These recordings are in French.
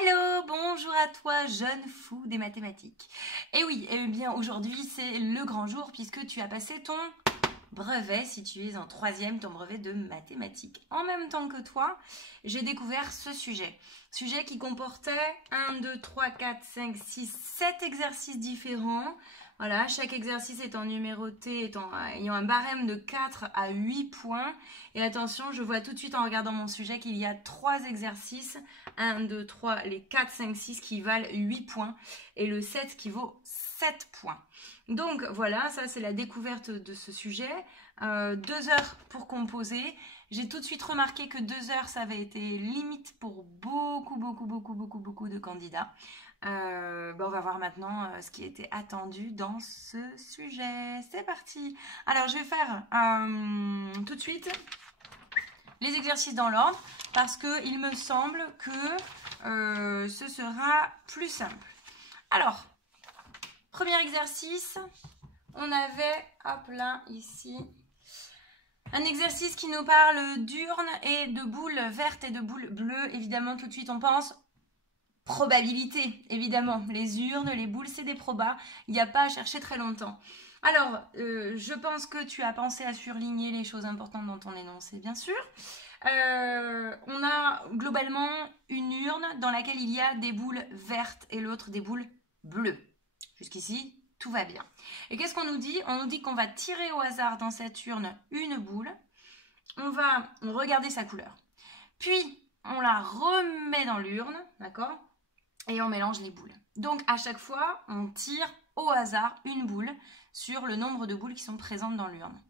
Hello, bonjour à toi, jeune fou des mathématiques. Et oui, eh bien aujourd'hui c'est le grand jour puisque tu as passé ton brevet, si tu es en troisième, ton brevet de mathématiques. En même temps que toi, j'ai découvert ce sujet. Sujet qui comportait 1, 2, 3, 4, 5, 6, 7 exercices différents. Voilà, chaque exercice étant numéroté, ayant un barème de 4 à 8 points. Et attention, je vois tout de suite en regardant mon sujet qu'il y a 3 exercices. 1, 2, 3, les 4, 5, 6 qui valent 8 points. Et le 7 qui vaut 7 points. Donc voilà, ça c'est la découverte de ce sujet. 2 heures pour composer. J'ai tout de suite remarqué que 2 heures, ça avait été limite pour beaucoup de candidats. On va voir maintenant ce qui était attendu dans ce sujet. C'est parti. Alors, je vais faire tout de suite les exercices dans l'ordre parce qu'il me semble que ce sera plus simple. Alors, premier exercice, on avait, hop là, ici, un exercice qui nous parle d'urnes et de boules vertes et de boules bleues. Évidemment, tout de suite, on pense probabilité, évidemment. Les urnes, les boules, c'est des probas. Il n'y a pas à chercher très longtemps. Alors, je pense que tu as pensé à surligner les choses importantes dans ton énoncé, bien sûr. On a globalement une urne dans laquelle il y a des boules vertes et l'autre des boules bleues. Jusqu'ici, tout va bien. Et qu'est-ce qu'on nous dit? On nous dit qu'on va tirer au hasard dans cette urne une boule. On va regarder sa couleur. Puis, on la remet dans l'urne, d'accord? Et on mélange les boules. Donc, à chaque fois, on tire au hasard une boule sur le nombre de boules qui sont présentes dans l'urne.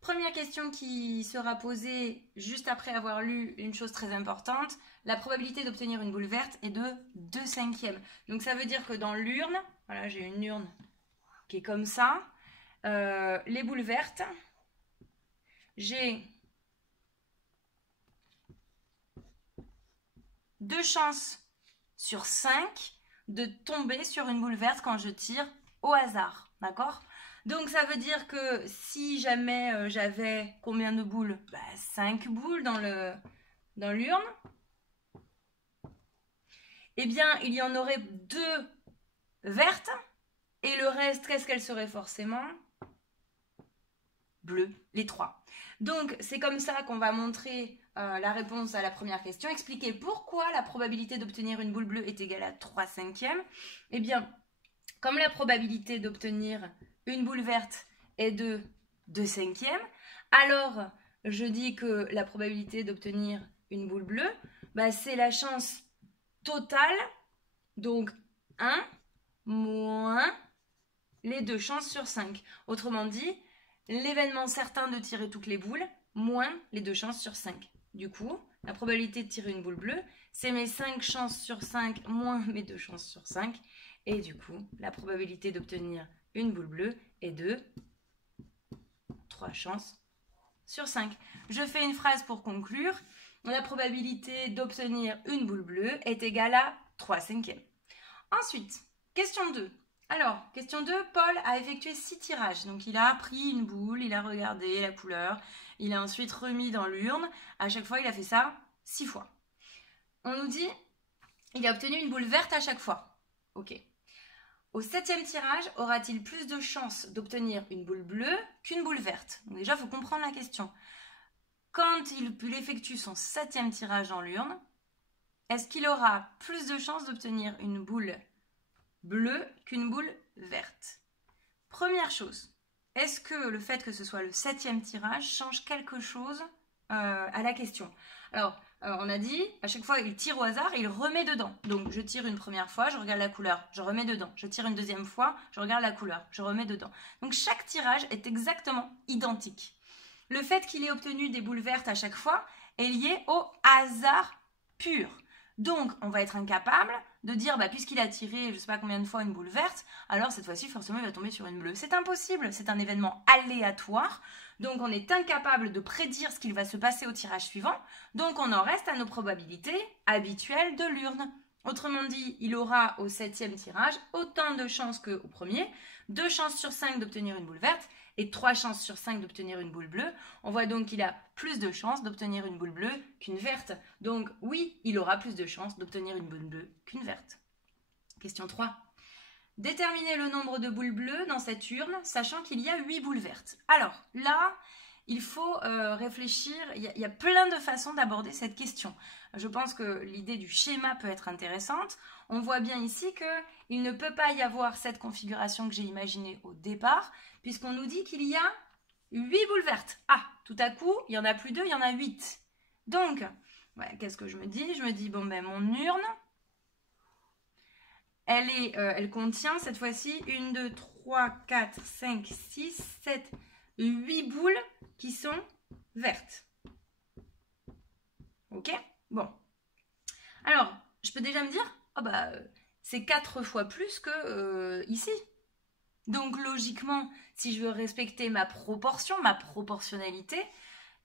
Première question qui sera posée juste après avoir lu une chose très importante. La probabilité d'obtenir une boule verte est de 2/5. Donc, ça veut dire que dans l'urne, voilà, j'ai une urne qui est comme ça. Les boules vertes, j'ai 2 chances sur 5 de tomber sur une boule verte quand je tire au hasard, d'accord? Donc ça veut dire que si jamais j'avais combien de boules? 5 boules dans l'urne. Eh bien, il y en aurait 2 vertes et le reste, qu'est-ce qu'elles seraient forcément? Bleues, les 3. Donc c'est comme ça qu'on va montrer la réponse à la première question. Expliquer pourquoi la probabilité d'obtenir une boule bleue est égale à 3/5. Eh bien, comme la probabilité d'obtenir une boule verte est de 2/5, alors je dis que la probabilité d'obtenir une boule bleue, c'est la chance totale, donc 1 moins les 2 chances sur 5. Autrement dit, l'événement certain de tirer toutes les boules moins les 2 chances sur 5. Du coup, la probabilité de tirer une boule bleue, c'est mes 5 chances sur 5 moins mes 2 chances sur 5. Et du coup, la probabilité d'obtenir une boule bleue est de 3 chances sur 5. Je fais une phrase pour conclure. La probabilité d'obtenir une boule bleue est égale à 3/5. Ensuite, question 2. Alors, question 2, Paul a effectué 6 tirages. Donc, il a pris une boule, il a regardé la couleur, il a ensuite remis dans l'urne. À chaque fois, il a fait ça 6 fois. On nous dit, il a obtenu une boule verte à chaque fois. Ok. Au 7e tirage, aura-t-il plus de chances d'obtenir une boule bleue qu'une boule verte? Donc déjà, il faut comprendre la question. Quand il effectue son 7e tirage dans l'urne, est-ce qu'il aura plus de chances d'obtenir une boule bleue qu'une boule verte? Première chose, est-ce que le fait que ce soit le 7e tirage change quelque chose à la question? Alors, on a dit, à chaque fois, il tire au hasard et il remet dedans. Donc, je tire une première fois, je regarde la couleur, je remets dedans. Je tire une deuxième fois, je regarde la couleur, je remets dedans. Donc, chaque tirage est exactement identique. Le fait qu'il ait obtenu des boules vertes à chaque fois est lié au hasard pur. Donc, on va être incapable de dire, puisqu'il a tiré je ne sais pas combien de fois une boule verte, alors cette fois-ci, forcément, il va tomber sur une bleue. C'est impossible, c'est un événement aléatoire. Donc, on est incapable de prédire ce qu'il va se passer au tirage suivant. Donc, on en reste à nos probabilités habituelles de l'urne. Autrement dit, il aura au 7e tirage autant de chances qu'au premier, 2 chances sur 5 d'obtenir une boule verte et 3 chances sur 5 d'obtenir une boule bleue, on voit donc qu'il a plus de chances d'obtenir une boule bleue qu'une verte. Donc oui, il aura plus de chances d'obtenir une boule bleue qu'une verte. Question 3. Déterminer le nombre de boules bleues dans cette urne, sachant qu'il y a 8 boules vertes. Alors là, il faut réfléchir, il y a plein de façons d'aborder cette question. Je pense que l'idée du schéma peut être intéressante. On voit bien ici qu'il ne peut pas y avoir cette configuration que j'ai imaginée au départ, puisqu'on nous dit qu'il y a 8 boules vertes. Ah, tout à coup, il n'y en a plus 2, il y en a 8. Donc, ouais, qu'est-ce que je me dis? Je me dis, bon ben mon urne, elle contient cette fois-ci 1, 2, 3, 4, 5, 6, 7, 8 boules qui sont vertes. Ok? Bon. Alors, je peux déjà me dire, oh bah, c'est 4 fois plus que ici. Donc, logiquement, si je veux respecter ma proportion, ma proportionnalité,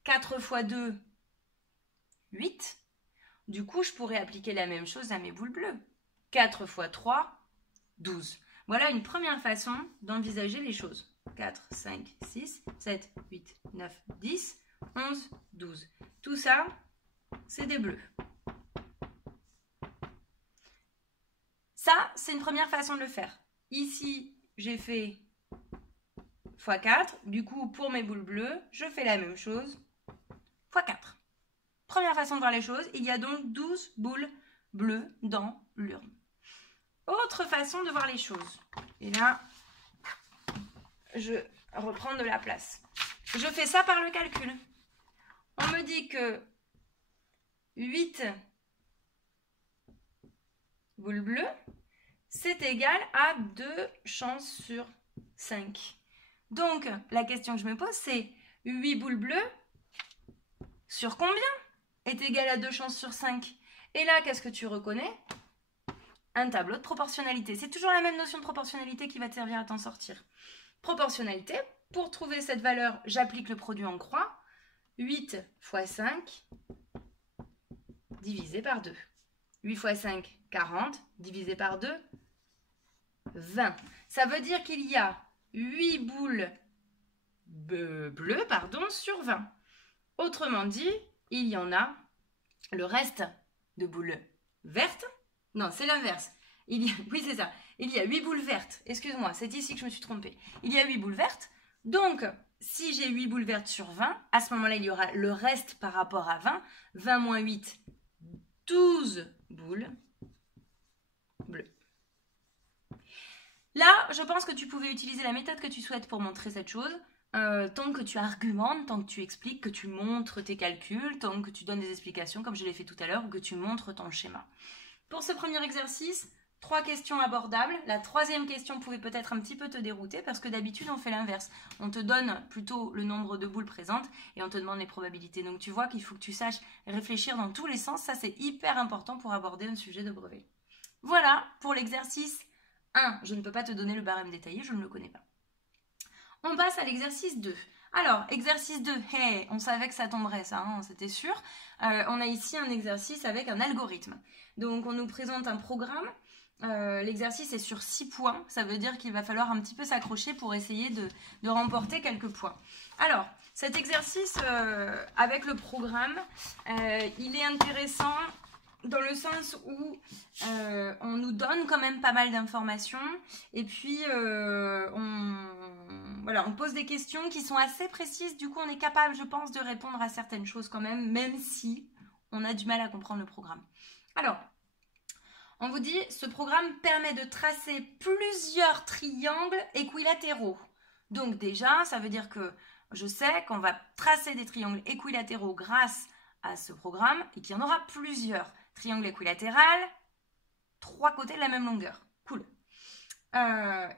4 fois 2, 8. Du coup, je pourrais appliquer la même chose à mes boules bleues. 4 fois 3, 12. Voilà une première façon d'envisager les choses. 4, 5, 6, 7, 8, 9, 10, 11, 12. Tout ça, c'est des bleus. Ça, c'est une première façon de le faire. Ici, j'ai fait x 4. Du coup, pour mes boules bleues, je fais la même chose x 4. Première façon de voir les choses, il y a donc 12 boules bleues dans l'urne. Autre façon de voir les choses. Et là, je reprends de la place. Je fais ça par le calcul. On me dit que 8 boules bleues, c'est égal à 2 chances sur 5. Donc, la question que je me pose, c'est 8 boules bleues sur combien est égal à 2 chances sur 5? Et là, qu'est-ce que tu reconnais? Un tableau de proportionnalité. C'est toujours la même notion de proportionnalité qui va te servir à t'en sortir. Proportionnalité, pour trouver cette valeur, j'applique le produit en croix. 8 fois 5 divisé par 2. 8 fois 5, 40, divisé par 2, 20. Ça veut dire qu'il y a 8 boules bleues sur 20. Autrement dit, il y en a le reste de boules vertes. Non, c'est l'inverse. Oui, c'est ça. Il y a 8 boules vertes. Excuse-moi, c'est ici que je me suis trompée. Il y a 8 boules vertes. Donc, si j'ai 8 boules vertes sur 20, à ce moment-là, il y aura le reste par rapport à 20. 20 moins 8, 12 boules bleues. Là, je pense que tu pouvais utiliser la méthode que tu souhaites pour montrer cette chose. Tant que tu argumentes, tant que tu expliques, que tu montres tes calculs, tant que tu donnes des explications comme je l'ai fait tout à l'heure ou que tu montres ton schéma. Pour ce premier exercice, 3 questions abordables. La troisième question pouvait peut-être un petit peu te dérouter parce que d'habitude on fait l'inverse. On te donne plutôt le nombre de boules présentes et on te demande les probabilités. Donc tu vois qu'il faut que tu saches réfléchir dans tous les sens. Ça c'est hyper important pour aborder un sujet de brevet. Voilà pour l'exercice 1. Je ne peux pas te donner le barème détaillé, je ne le connais pas. On passe à l'exercice 2. Alors, exercice 2, hey, on savait que ça tomberait ça, hein, c'était sûr. On a ici un exercice avec un algorithme. Donc, on nous présente un programme. L'exercice est sur 6 points. Ça veut dire qu'il va falloir un petit peu s'accrocher pour essayer de remporter quelques points. Alors, cet exercice avec le programme, il est intéressant dans le sens où on nous donne quand même pas mal d'informations et puis on pose des questions qui sont assez précises. Du coup, on est capable, je pense, de répondre à certaines choses quand même si on a du mal à comprendre le programme. Alors, on vous dit, ce programme permet de tracer plusieurs triangles équilatéraux. Donc déjà, ça veut dire que je sais qu'on va tracer des triangles équilatéraux grâce à ce programme et qu'il y en aura plusieurs. Triangle équilatéral, 3 côtés de la même longueur. Cool.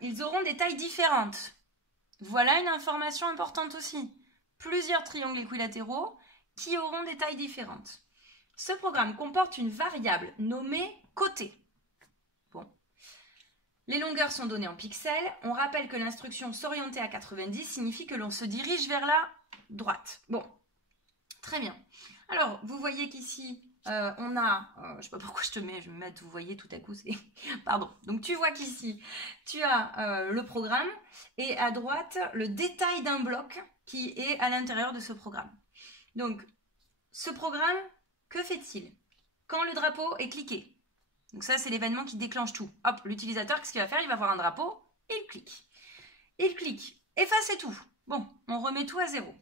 Ils auront des tailles différentes. Voilà une information importante aussi. Plusieurs triangles équilatéraux qui auront des tailles différentes. Ce programme comporte une variable nommée côté. Bon. Les longueurs sont données en pixels. On rappelle que l'instruction s'orienter à 90 signifie que l'on se dirige vers la droite. Bon, très bien. Alors, vous voyez qu'ici, on a, je sais pas pourquoi je me mets, vous voyez tout à coup, c'est, pardon. Donc tu vois qu'ici, tu as le programme et à droite, le détail d'un bloc qui est à l'intérieur de ce programme. Donc, ce programme, que fait-il? Quand le drapeau est cliqué, donc ça c'est l'événement qui déclenche tout. Hop, l'utilisateur, qu'est-ce qu'il va faire? Il va voir un drapeau, il clique. Il clique, efface et tout. Bon, on remet tout à 0.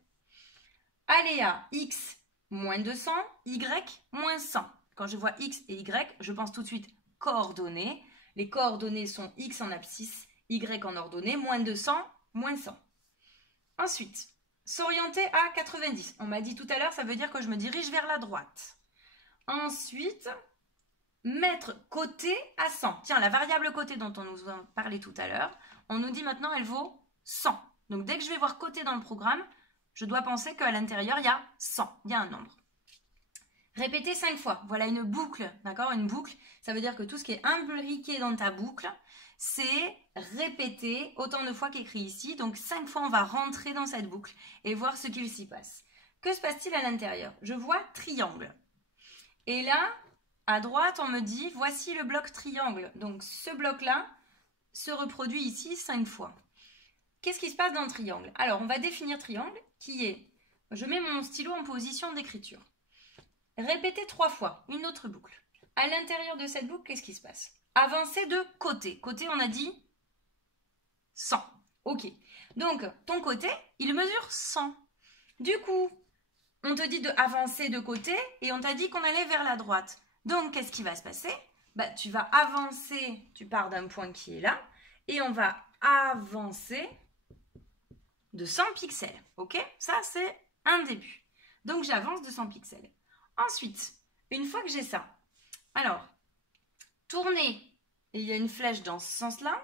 Aléa x moins 200, y moins 100. Quand je vois x et y, je pense tout de suite coordonnées. Les coordonnées sont x en abscisse, y en ordonnée, moins 200, moins 100. Ensuite, s'orienter à 90. On m'a dit tout à l'heure, ça veut dire que je me dirige vers la droite. Ensuite, mettre côté à 100. Tiens, la variable côté dont on nous a parlé tout à l'heure, on nous dit maintenant elle vaut 100. Donc dès que je vais voir côté dans le programme, je dois penser qu'à l'intérieur, il y a 100, il y a un nombre. Répétez 5 fois. Voilà une boucle, d'accord? Une boucle, ça veut dire que tout ce qui est imbriqué dans ta boucle, c'est répéter autant de fois qu'écrit ici. Donc 5 fois, on va rentrer dans cette boucle et voir ce qu'il s'y passe. Que se passe-t-il à l'intérieur? Je vois triangle. Et là, à droite, on me dit, voici le bloc triangle. Donc ce bloc-là se reproduit ici 5 fois. Qu'est-ce qui se passe dans le triangle? Alors, on va définir triangle qui est, je mets mon stylo en position d'écriture. Répétez 3 fois, une autre boucle. À l'intérieur de cette boucle, qu'est-ce qui se passe? Avancer de côté. Côté, on a dit 100. Ok. Donc, ton côté, il mesure 100. Du coup, on te dit d'avancer de côté et on t'a dit qu'on allait vers la droite. Donc, qu'est-ce qui va se passer? Bah, tu vas avancer, tu pars d'un point qui est là et on va avancer de 100 pixels. Ok? Ça, c'est un début. Donc, j'avance de 100 pixels. Ensuite, une fois que j'ai ça, alors, tourner, et il y a une flèche dans ce sens-là,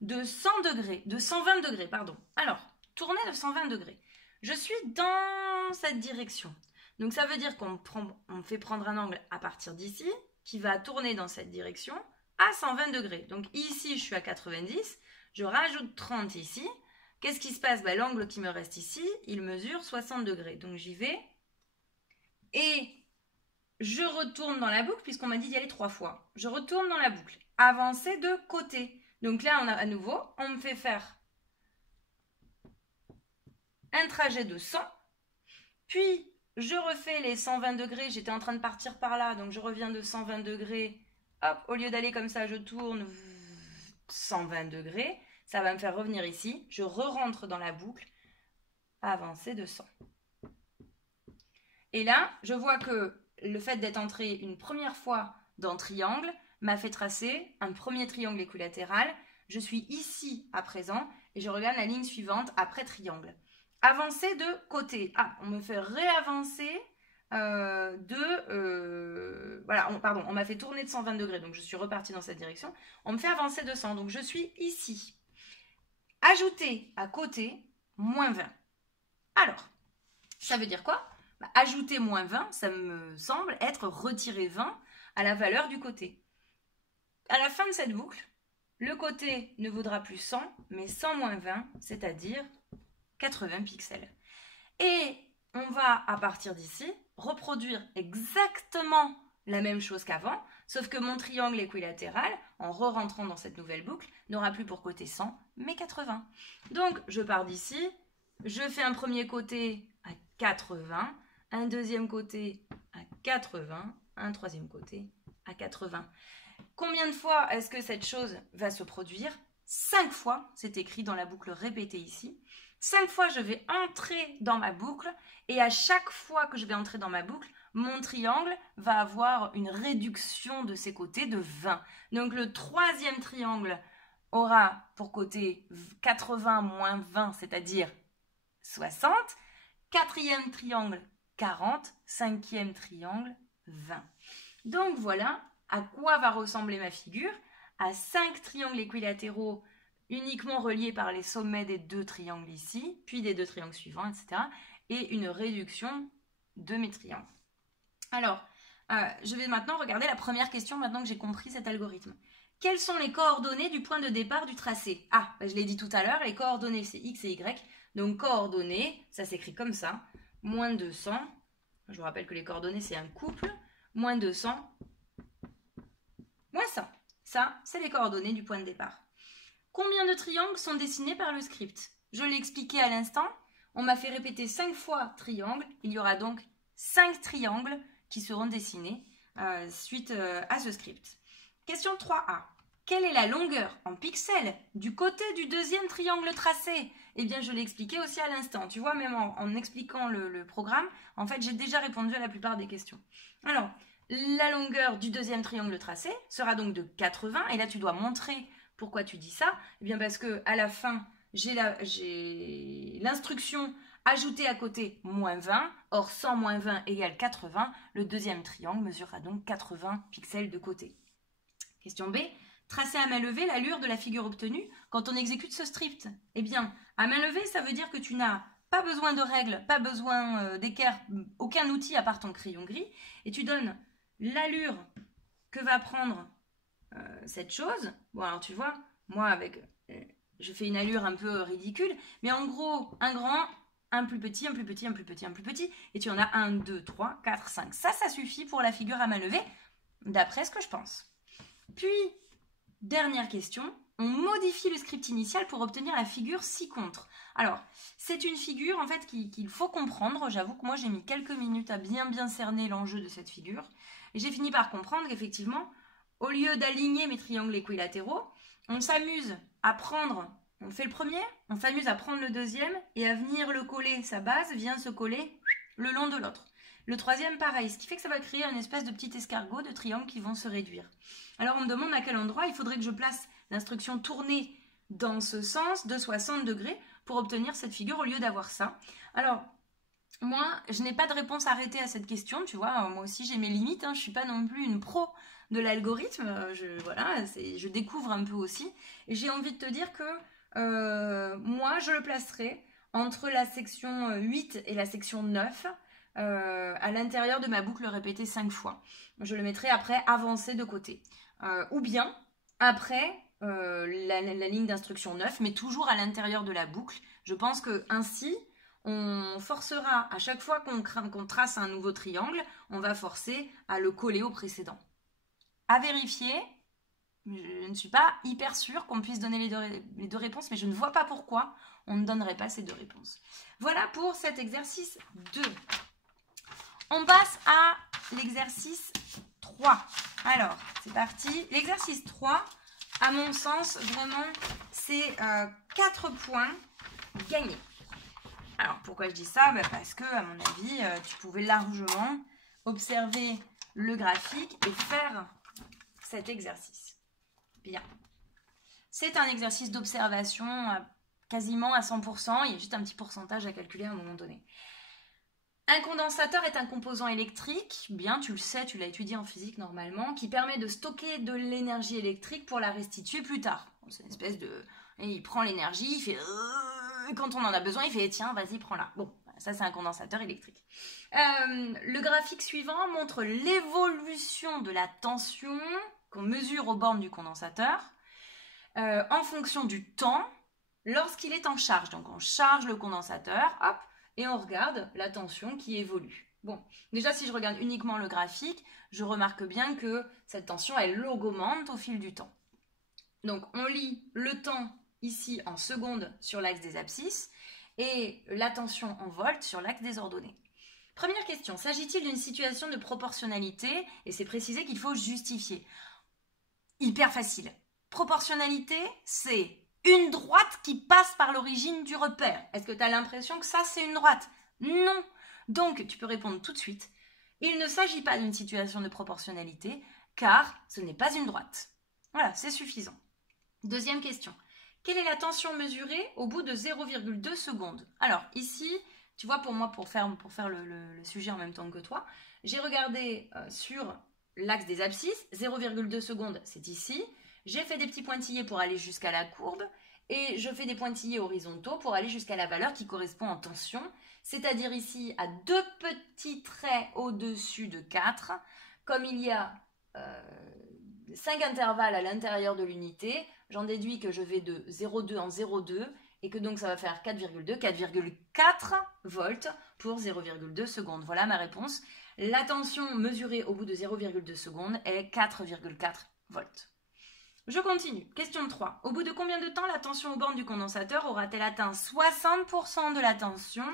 de 100 degrés, de 120 degrés, pardon. Alors, tourner de 120 degrés. Je suis dans cette direction. Donc, ça veut dire qu'on me fait prendre un angle à partir d'ici, qui va tourner dans cette direction à 120 degrés. Donc, ici, je suis à 90. Je rajoute 30 ici. Qu'est-ce qui se passe? Ben, l'angle qui me reste ici, il mesure 60 degrés. Donc, j'y vais. Et je retourne dans la boucle, puisqu'on m'a dit d'y aller 3 fois. Je retourne dans la boucle. Avancer de côté. Donc là, on a à nouveau, on me fait faire un trajet de 100. Puis, je refais les 120 degrés. J'étais en train de partir par là, donc je reviens de 120 degrés. Hop, au lieu d'aller comme ça, je tourne 120 degrés. Ça va me faire revenir ici. Je re-rentre dans la boucle. Avancer de 100. Et là, je vois que le fait d'être entré une première fois dans triangle m'a fait tracer un premier triangle équilatéral. Je suis ici à présent et je regarde la ligne suivante après triangle. Avancer de côté. Ah, on me fait réavancer voilà, on m'a fait tourner de 120 degrés, donc je suis repartie dans cette direction. On me fait avancer de 100, donc je suis ici. Ajouter à côté, moins 20. Alors, ça veut dire quoi? Ajouter moins 20, ça me semble être retirer 20 à la valeur du côté. À la fin de cette boucle, le côté ne vaudra plus 100, mais 100 moins 20, c'est-à-dire 80 pixels. Et on va, à partir d'ici, reproduire exactement la même chose qu'avant, sauf que mon triangle équilatéral, en re-rentrant dans cette nouvelle boucle, n'aura plus pour côté 100, mais 80. Donc, je pars d'ici, je fais un premier côté à 80, un deuxième côté à 80, un troisième côté à 80. Combien de fois est-ce que cette chose va se produire? 5 fois, c'est écrit dans la boucle répétée ici. 5 fois, je vais entrer dans ma boucle et à chaque fois que je vais entrer dans ma boucle, mon triangle va avoir une réduction de ses côtés de 20. Donc le troisième triangle aura pour côté 80 moins 20, c'est-à-dire 60. Quatrième triangle, 40. Cinquième triangle, 20. Donc voilà à quoi va ressembler ma figure, à 5 triangles équilatéraux uniquement reliés par les sommets des 2 triangles ici, puis des 2 triangles suivants, etc. Et une réduction de mes triangles. Alors, je vais maintenant regarder la première question, maintenant que j'ai compris cet algorithme. Quelles sont les coordonnées du point de départ du tracé? Ah, je l'ai dit tout à l'heure, les coordonnées c'est x et y. Donc coordonnées, ça s'écrit comme ça, moins 200. Je vous rappelle que les coordonnées c'est un couple. moins 200, moins 100. Ça, c'est les coordonnées du point de départ. Combien de triangles sont dessinés par le script? Je l'ai expliqué à l'instant. On m'a fait répéter 5 fois triangle. Il y aura donc 5 triangles qui seront dessinés suite à ce script. Question 3A. Quelle est la longueur en pixels du côté du deuxième triangle tracé? Eh bien, je l'ai expliqué aussi à l'instant. Tu vois, même en expliquant le programme, en fait, j'ai déjà répondu à la plupart des questions. Alors, la longueur du deuxième triangle tracé sera donc de 80. Et là, tu dois montrer pourquoi tu dis ça. Eh bien, parce qu'à la fin, j'ai l'instruction ajouter à côté moins 20. Or, 100 moins 20 égale 80. Le deuxième triangle mesurera donc 80 pixels de côté. Question B. Tracer à main levée l'allure de la figure obtenue quand on exécute ce script. Eh bien, à main levée, ça veut dire que tu n'as pas besoin de règles, pas besoin d'équerre, aucun outil à part ton crayon gris. Et tu donnes l'allure que va prendre cette chose. Bon, alors tu vois, moi, je fais une allure un peu ridicule. Mais en gros, un grand, un plus petit, un plus petit, un plus petit, un plus petit. Et tu en as 1, 2, 3, 4, 5. Ça suffit pour la figure à main levée, d'après ce que je pense. Puis, dernière question, on modifie le script initial pour obtenir la figure ci-contre. Alors, c'est une figure en fait qu'il faut comprendre. J'avoue que moi j'ai mis quelques minutes à bien cerner l'enjeu de cette figure. Et j'ai fini par comprendre qu'effectivement, au lieu d'aligner mes triangles équilatéraux, on s'amuse à prendre, on fait le premier, on s'amuse à prendre le deuxième et à venir le coller, sa base vient se coller le long de l'autre. Le troisième, pareil, ce qui fait que ça va créer une espèce de petit escargot de triangles qui vont se réduire. Alors, on me demande à quel endroit il faudrait que je place l'instruction tourner dans ce sens de 60 degrés pour obtenir cette figure au lieu d'avoir ça. Alors, moi, je n'ai pas de réponse arrêtée à cette question, tu vois, moi aussi j'ai mes limites, hein, je ne suis pas non plus une pro de l'algorithme, je découvre un peu aussi, et j'ai envie de te dire que moi, je le placerai entre la section 8 et la section 9, à l'intérieur de ma boucle répétée 5 fois. Je le mettrai après avancé de côté. Ou bien après la ligne d'instruction 9, mais toujours à l'intérieur de la boucle. Je pense que ainsi, on forcera, à chaque fois qu'on trace un nouveau triangle, on va forcer à le coller au précédent. À vérifier, je ne suis pas hyper sûre qu'on puisse donner les deux réponses, mais je ne vois pas pourquoi on ne donnerait pas ces deux réponses. Voilà pour cet exercice 2. On passe à l'exercice 3. Alors, c'est parti. L'exercice 3, à mon sens, vraiment, c'est 4 points gagnés. Alors, pourquoi je dis ça? Parce que, à mon avis, tu pouvais largement observer le graphique et faire cet exercice. Bien. C'est un exercice d'observation quasiment à 100%. Il y a juste un petit pourcentage à calculer à un moment donné. Un condensateur est un composant électrique, bien tu le sais, tu l'as étudié en physique normalement, qui permet de stocker de l'énergie électrique pour la restituer plus tard. C'est une espèce de... Il prend l'énergie, il fait... Quand on en a besoin, il fait tiens, vas-y, prends-la. Bon, ça c'est un condensateur électrique. Le graphique suivant montre l'évolution de la tension qu'on mesure aux bornes du condensateur en fonction du temps lorsqu'il est en charge. Donc on charge le condensateur, hop, et on regarde la tension qui évolue. Bon, déjà si je regarde uniquement le graphique, je remarque bien que cette tension, elle augmente au fil du temps. Donc on lit le temps ici en secondes sur l'axe des abscisses et la tension en volts sur l'axe des ordonnées. Première question, s'agit-il d'une situation de proportionnalité? Et c'est précisé qu'il faut justifier. Hyper facile. Proportionnalité, c'est une droite qui passe par l'origine du repère. Est-ce que tu as l'impression que ça, c'est une droite? Non. Donc, tu peux répondre tout de suite. Il ne s'agit pas d'une situation de proportionnalité, car ce n'est pas une droite. Voilà, c'est suffisant. Deuxième question. Quelle est la tension mesurée au bout de 0,2 secondes? Alors, ici, tu vois, pour moi, pour faire le sujet en même temps que toi, j'ai regardé sur l'axe des abscisses. 0,2 secondes, c'est ici. J'ai fait des petits pointillés pour aller jusqu'à la courbe et je fais des pointillés horizontaux pour aller jusqu'à la valeur qui correspond en tension, c'est-à-dire ici à 2 petits traits au-dessus de 4. Comme il y a 5 intervalles à l'intérieur de l'unité, j'en déduis que je vais de 0,2 en 0,2 et que donc ça va faire 4,2, 4,4 volts pour 0,2 secondes. Voilà ma réponse. La tension mesurée au bout de 0,2 secondes est 4,4 volts. Je continue. Question 3. Au bout de combien de temps la tension aux bornes du condensateur aura-t-elle atteint 60% de la tension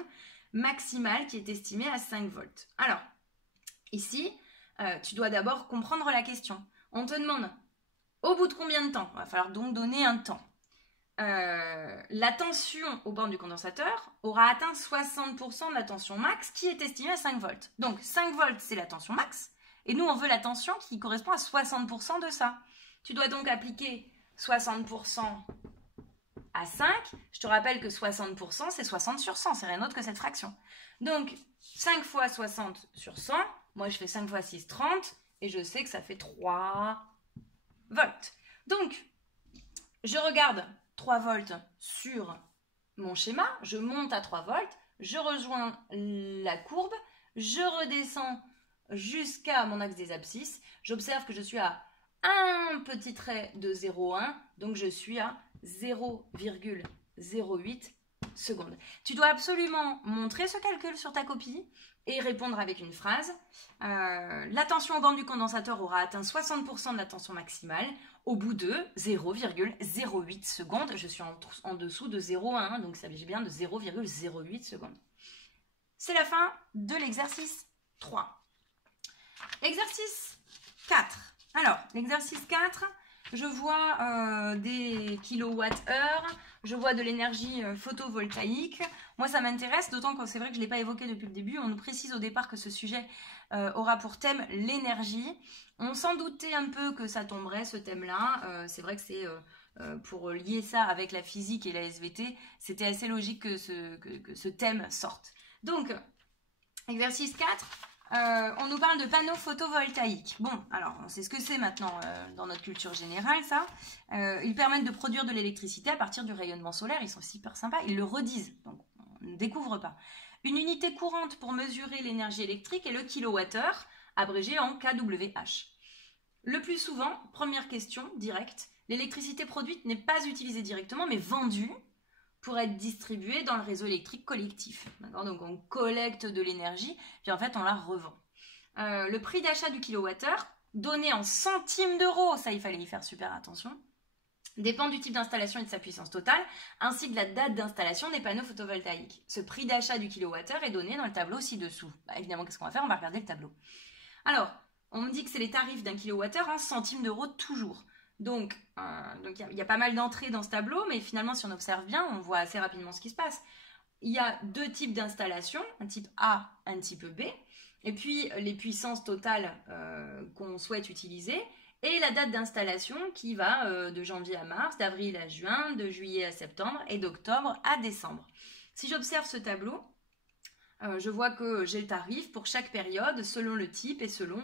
maximale qui est estimée à 5 volts? Alors, ici, tu dois d'abord comprendre la question. On te demande au bout de combien de temps? Il va falloir donc donner un temps. La tension aux bornes du condensateur aura atteint 60% de la tension max qui est estimée à 5 volts. Donc 5 volts, c'est la tension max. Et nous, on veut la tension qui correspond à 60% de ça. Tu dois donc appliquer 60% à 5. Je te rappelle que 60%, c'est 60 sur 100. C'est rien d'autre que cette fraction. Donc 5 fois 60 sur 100. Moi, je fais 5 fois 6, 30. Et je sais que ça fait 3 volts. Donc, je regarde 3 volts sur mon schéma, je monte à 3 volts, je rejoins la courbe, je redescends jusqu'à mon axe des abscisses, j'observe que je suis à un petit trait de 0,1, donc je suis à 0,08 secondes. Tu dois absolument montrer ce calcul sur ta copie et répondre avec une phrase. La tension aux bornes du condensateur aura atteint 60% de la tension maximale. Au bout de 0,08 secondes, je suis en dessous de 0,1, donc ça s'agit bien de 0,08 secondes. C'est la fin de l'exercice 3. Exercice 4. Alors, l'exercice 4, je vois des kilowattheures, je vois de l'énergie photovoltaïque. Moi, ça m'intéresse, d'autant que c'est vrai que je ne l'ai pas évoqué depuis le début. On nous précise au départ que ce sujet aura pour thème l'énergie. On s'en doutait un peu que ça tomberait, ce thème-là. C'est vrai que c'est pour lier ça avec la physique et la SVT, c'était assez logique que ce thème sorte. Donc, exercice 4. On nous parle de panneaux photovoltaïques. Bon, alors on sait ce que c'est maintenant dans notre culture générale, ça. Ils permettent de produire de l'électricité à partir du rayonnement solaire. Ils sont super sympas. Ils le redisent, donc on ne découvre pas. Une unité courante pour mesurer l'énergie électrique est le kilowattheure, abrégé en kWh. Le plus souvent, première question directe, l'électricité produite n'est pas utilisée directement, mais vendue pour être distribuée dans le réseau électrique collectif. Donc on collecte de l'énergie, puis en fait on la revend. Le prix d'achat du kilowattheure, donné en centimes d'euros, ça il fallait y faire super attention, dépend du type d'installation et de sa puissance totale, ainsi que la date d'installation des panneaux photovoltaïques. Ce prix d'achat du kilowattheure est donné dans le tableau ci-dessous. Évidemment, qu'est-ce qu'on va faire? On va regarder le tableau. Alors, on me dit que c'est les tarifs d'un kilowattheure en centimes d'euros toujours. Donc, il y a pas mal d'entrées dans ce tableau, mais finalement, si on observe bien, on voit assez rapidement ce qui se passe. Il y a deux types d'installation, un type A, un type B, et puis les puissances totales qu'on souhaite utiliser, et la date d'installation qui va de janvier à mars, d'avril à juin, de juillet à septembre, et d'octobre à décembre. Si j'observe ce tableau, je vois que j'ai le tarif pour chaque période, selon le type et selon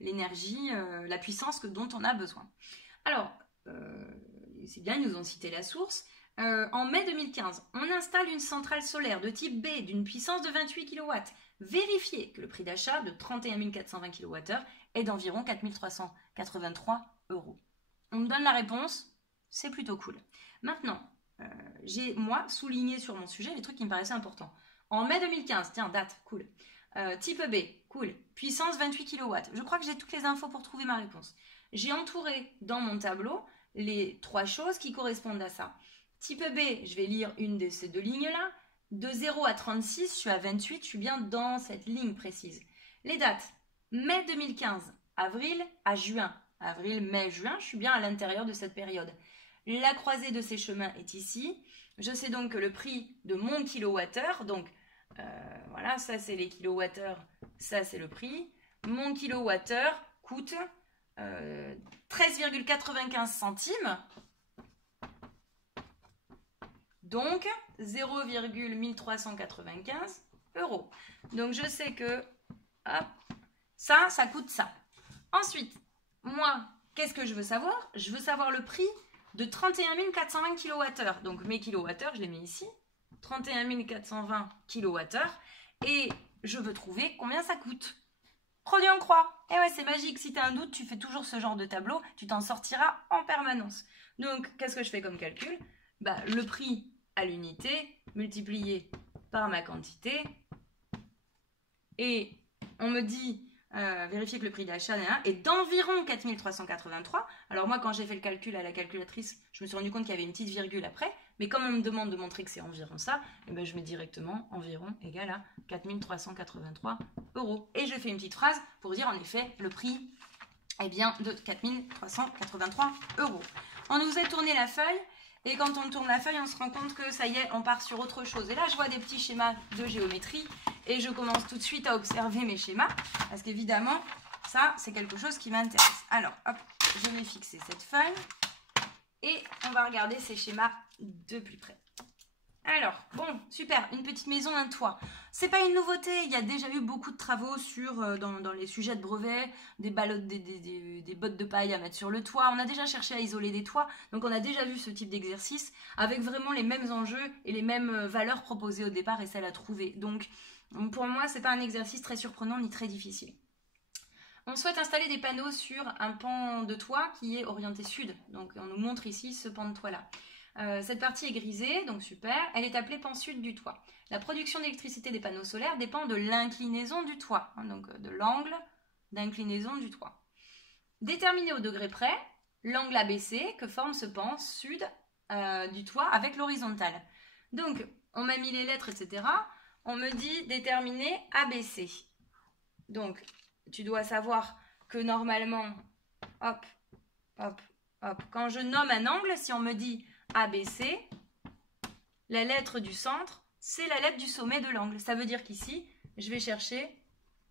l'énergie, la puissance dont on a besoin. Alors, c'est bien, ils nous ont cité la source. En mai 2015, on installe une centrale solaire de type B d'une puissance de 28 kW. Vérifiez que le prix d'achat de 31 420 kWh est d'environ 4 383 €. On me donne la réponse, c'est plutôt cool. Maintenant, j'ai moi souligné sur mon sujet les trucs qui me paraissaient importants. En mai 2015, tiens, date, cool. Type B, cool. Puissance 28 kW. Je crois que j'ai toutes les infos pour trouver ma réponse. J'ai entouré dans mon tableau les trois choses qui correspondent à ça. Type B, je vais lire une de ces deux lignes-là. De 0 à 36, je suis à 28, je suis bien dans cette ligne précise. Les dates, mai 2015, avril à juin. Avril, mai, juin, je suis bien à l'intérieur de cette période. La croisée de ces chemins est ici. Je sais donc que le prix de mon kilowattheure, donc voilà, ça c'est les kilowattheures, ça c'est le prix. Mon kilowattheure coûte 13,95 centimes, donc 0,1395 €. Donc je sais que hop, ça coûte ça. Ensuite, moi, qu'est-ce que je veux savoir? Je veux savoir le prix de 31 420 kWh. Donc mes kilowattheures, je les mets ici. 31 420 kWh. Et je veux trouver combien ça coûte. Produit en croix. Et ouais, c'est magique. Si tu as un doute, tu fais toujours ce genre de tableau. Tu t'en sortiras en permanence. Donc, qu'est-ce que je fais comme calcul? Le prix à l'unité multiplié par ma quantité. Et on me dit vérifier que le prix d'achat est d'environ 4383. Alors moi, quand j'ai fait le calcul à la calculatrice, je me suis rendu compte qu'il y avait une petite virgule après. Mais comme on me demande de montrer que c'est environ ça, eh ben je mets directement environ égal à 4383 €. Et je fais une petite phrase pour dire en effet le prix de 4383 €. On nous a tourné la feuille. Et quand on tourne la feuille, on se rend compte que ça y est, on part sur autre chose. Et là, je vois des petits schémas de géométrie et je commence tout de suite à observer mes schémas parce qu'évidemment, ça, c'est quelque chose qui m'intéresse. Alors, hop, je vais fixer cette feuille et on va regarder ces schémas de plus près. Alors, bon, super, une petite maison, un toit. C'est pas une nouveauté, il y a déjà eu beaucoup de travaux dans les sujets de brevet, des bottes de paille à mettre sur le toit. On a déjà cherché à isoler des toits, donc on a déjà vu ce type d'exercice avec vraiment les mêmes enjeux et les mêmes valeurs proposées au départ et celles à trouver. Donc, pour moi, c'est pas un exercice très surprenant ni très difficile. On souhaite installer des panneaux sur un pan de toit qui est orienté sud. Donc, on nous montre ici ce pan de toit-là. Cette partie est grisée, donc super. Elle est appelée pan sud du toit. La production d'électricité des panneaux solaires dépend de l'inclinaison du toit, donc de l'angle d'inclinaison du toit. Déterminer au degré près l'angle ABC que forme ce pan sud du toit avec l'horizontale. Donc, on m'a mis les lettres, etc. On me dit déterminer ABC. Donc, tu dois savoir que normalement, hop, hop, hop, quand je nomme un angle, si on me dit ABC, la lettre du centre, c'est la lettre du sommet de l'angle. Ça veut dire qu'ici, je vais chercher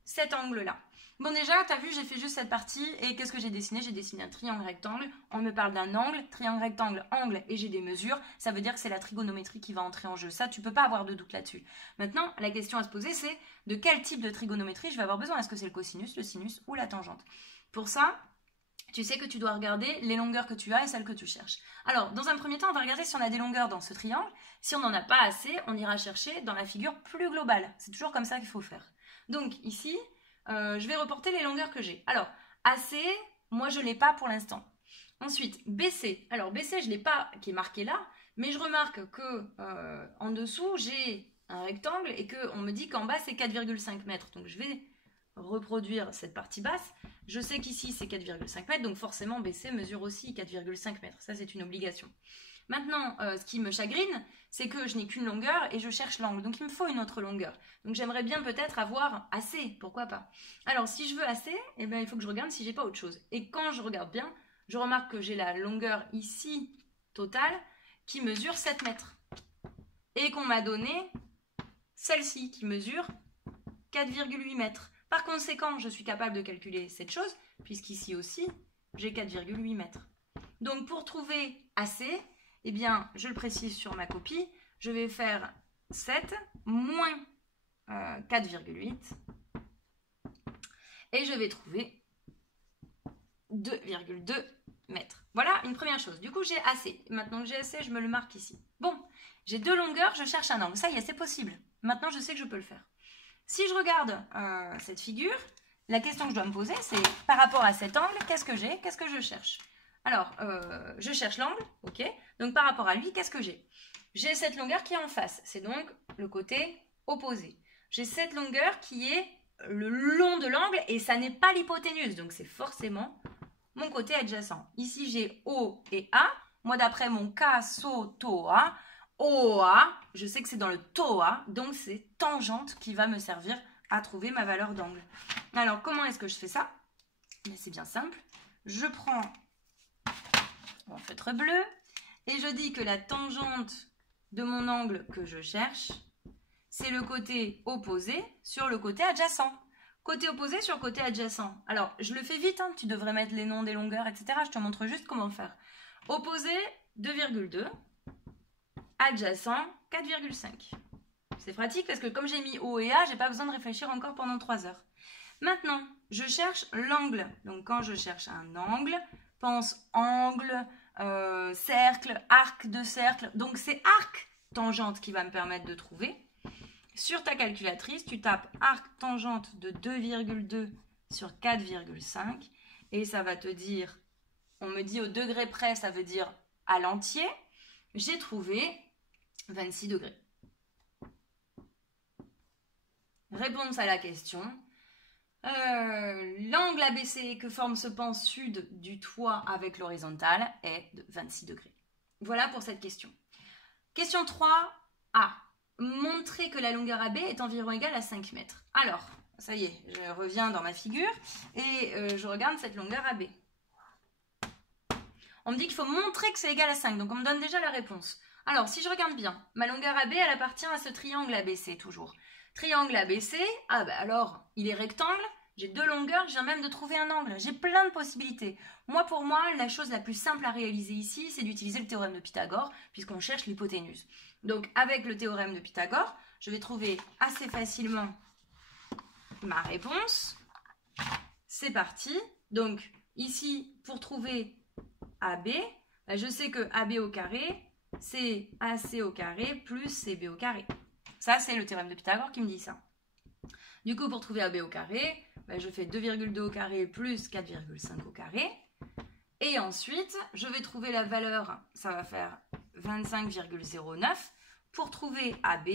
cet angle-là. Bon, déjà, tu as vu, j'ai fait juste cette partie. Et qu'est-ce que j'ai dessiné? J'ai dessiné un triangle rectangle. On me parle d'un angle, triangle rectangle, angle, et j'ai des mesures. Ça veut dire que c'est la trigonométrie qui va entrer en jeu. Ça, tu peux pas avoir de doute là-dessus. Maintenant, la question à se poser, c'est de quel type de trigonométrie je vais avoir besoin? Est-ce que c'est le cosinus, le sinus ou la tangente? Pour ça, tu sais que tu dois regarder les longueurs que tu as et celles que tu cherches. Alors, dans un premier temps, on va regarder si on a des longueurs dans ce triangle. Si on n'en a pas assez, on ira chercher dans la figure plus globale. C'est toujours comme ça qu'il faut faire. Donc, ici, je vais reporter les longueurs que j'ai. Alors, AC, moi, je ne l'ai pas pour l'instant. Ensuite, BC. Alors, BC, je ne l'ai pas qui est marqué là, mais je remarque que en dessous, j'ai un rectangle et qu'on me dit qu'en bas, c'est 4,5 mètres. Donc, je vais reproduire cette partie basse. Je sais qu'ici c'est 4,5 mètres, donc forcément BC mesure aussi 4,5 mètres. Ça, c'est une obligation. Maintenant, ce qui me chagrine, c'est que je n'ai qu'une longueur et je cherche l'angle. Donc, il me faut une autre longueur. Donc, j'aimerais bien peut-être avoir AC, pourquoi pas. Alors, si je veux AC, eh bien, il faut que je regarde si j'ai pas autre chose. Et quand je regarde bien, je remarque que j'ai la longueur ici, totale, qui mesure 7 mètres. Et qu'on m'a donné celle-ci, qui mesure 4,8 mètres. Par conséquent, je suis capable de calculer cette chose, puisqu'ici aussi, j'ai 4,8 mètres. Donc, pour trouver AC, eh bien, je le précise sur ma copie, je vais faire 7 moins 4,8 et je vais trouver 2,2 mètres. Voilà une première chose. Du coup, j'ai AC. Maintenant que j'ai AC, je me le marque ici. Bon, j'ai deux longueurs, je cherche un angle. Ça y est, c'est possible. Maintenant, je sais que je peux le faire. Si je regarde cette figure, la question que je dois me poser, c'est par rapport à cet angle, qu'est-ce que j'ai? Qu'est-ce que je cherche? Alors, je cherche l'angle, ok. Donc, par rapport à lui, qu'est-ce que j'ai? J'ai cette longueur qui est en face. C'est donc le côté opposé. J'ai cette longueur qui est le long de l'angle et ça n'est pas l'hypoténuse. Donc, c'est forcément mon côté adjacent. Ici, j'ai O et A. Moi, d'après mon K-SO-TOA, OA, je sais que c'est dans le TOA, donc c'est tangente qui va me servir à trouver ma valeur d'angle. Alors, comment est-ce que je fais ça? C'est bien simple. Je prends mon feutre bleu et je dis que la tangente de mon angle que je cherche, c'est le côté opposé sur le côté adjacent. Côté opposé sur côté adjacent. Alors, je le fais vite, hein, tu devrais mettre les noms des longueurs, etc. Je te montre juste comment faire. Opposé, 2,2. Adjacent, 4,5. C'est pratique parce que comme j'ai mis O et A, j'ai pas besoin de réfléchir encore pendant 3 heures. Maintenant, je cherche l'angle. Donc, quand je cherche un angle, pense angle, cercle, arc de cercle. Donc, c'est arc tangente qui va me permettre de trouver. Sur ta calculatrice, tu tapes arc tangente de 2,2 sur 4,5 et ça va te dire, on me dit au degré près, ça veut dire à l'entier. J'ai trouvé 26 degrés. Réponse à la question, L'angle ABC que forme ce pan sud du toit avec l'horizontale est de 26 degrés. Voilà pour cette question. Question 3A. Montrer que la longueur AB est environ égale à 5 mètres. Alors, ça y est, je reviens dans ma figure et je regarde cette longueur AB. On me dit qu'il faut montrer que c'est égal à 5, donc on me donne déjà la réponse. Alors, si je regarde bien, ma longueur AB, elle appartient à ce triangle ABC toujours. Triangle ABC, ah bah alors, il est rectangle, j'ai deux longueurs, je viens même de trouver un angle, j'ai plein de possibilités. Moi, pour moi, la chose la plus simple à réaliser ici, c'est d'utiliser le théorème de Pythagore, puisqu'on cherche l'hypoténuse. Donc, avec le théorème de Pythagore, je vais trouver assez facilement ma réponse. C'est parti. Donc, ici, pour trouver AB, bah, je sais que AB au carré, c'est AC au carré plus CB au carré. Ça, c'est le théorème de Pythagore qui me dit ça. Du coup, pour trouver AB au carré, bah, je fais 2,2 au carré plus 4,5 au carré. Et ensuite, je vais trouver la valeur, ça va faire 25,09. Pour trouver AB,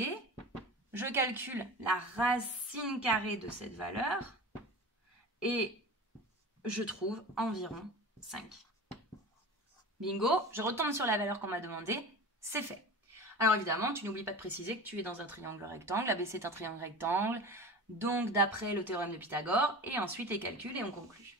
je calcule la racine carrée de cette valeur et je trouve environ 5. Bingo, je retombe sur la valeur qu'on m'a demandé, c'est fait. Alors évidemment, tu n'oublies pas de préciser que tu es dans un triangle rectangle, ABC est un triangle rectangle, donc d'après le théorème de Pythagore, et ensuite les calculs et on conclut.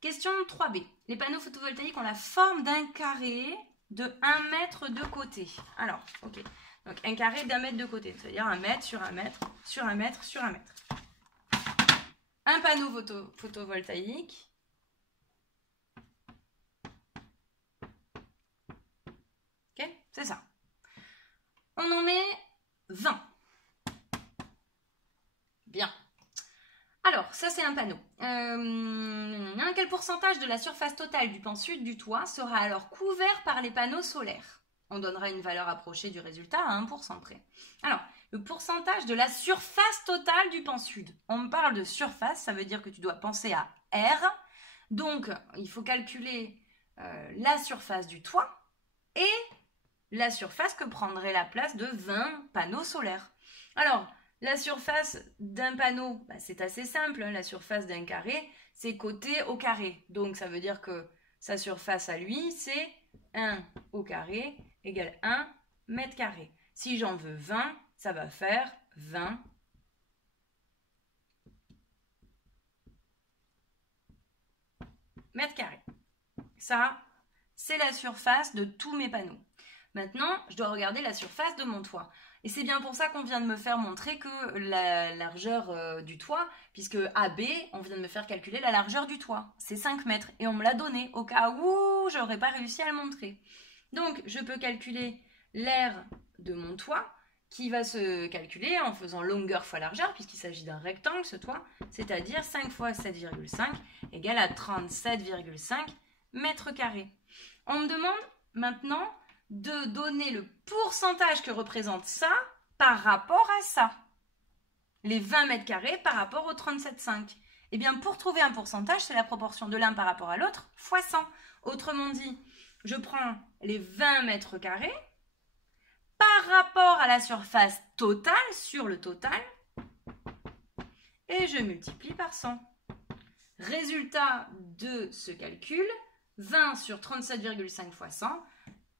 Question 3B. Les panneaux photovoltaïques ont la forme d'un carré de 1 mètre de côté. Alors, ok. Donc un carré d'1 mètre de côté, c'est-à-dire 1 mètre sur 1 mètre sur 1 mètre sur 1 mètre. Un panneau photovoltaïque. Ok, c'est ça. On en met 20. Bien. Alors, ça c'est un panneau. Quel pourcentage de la surface totale du pan sud du toit sera alors couvert par les panneaux solaires? On donnera une valeur approchée du résultat à 1% près. Alors, le pourcentage de la surface totale du pan sud. On me parle de surface, ça veut dire que tu dois penser à R. Donc, il faut calculer la surface du toit et la surface que prendrait la place de 20 panneaux solaires. Alors, la surface d'un panneau, bah, c'est assez simple. Hein, la surface d'un carré, c'est côté au carré. Donc, ça veut dire que sa surface à lui, c'est 1 au carré égale 1 mètre carré. Si j'en veux 20, ça va faire 20 mètres carrés. Ça, c'est la surface de tous mes panneaux. Maintenant, je dois regarder la surface de mon toit. Et c'est bien pour ça qu'on vient de me faire montrer que la largeur du toit, puisque AB, on vient de me faire calculer la largeur du toit. C'est 5 mètres. Et on me l'a donné au cas où je n'aurais pas réussi à le montrer. Donc, je peux calculer l'aire de mon toit, qui va se calculer en faisant longueur fois largeur, puisqu'il s'agit d'un rectangle, ce toit, c'est-à-dire 5 fois 7,5 égale à 37,5 mètres carrés. On me demande maintenant de donner le pourcentage que représente ça par rapport à ça. Les 20 mètres carrés par rapport au 37,5. Eh bien, pour trouver un pourcentage, c'est la proportion de l'un par rapport à l'autre fois 100. Autrement dit, je prends les 20 mètres carrés par rapport à la surface totale sur le total et je multiplie par 100. Résultat de ce calcul, 20 sur 37,5 fois 100,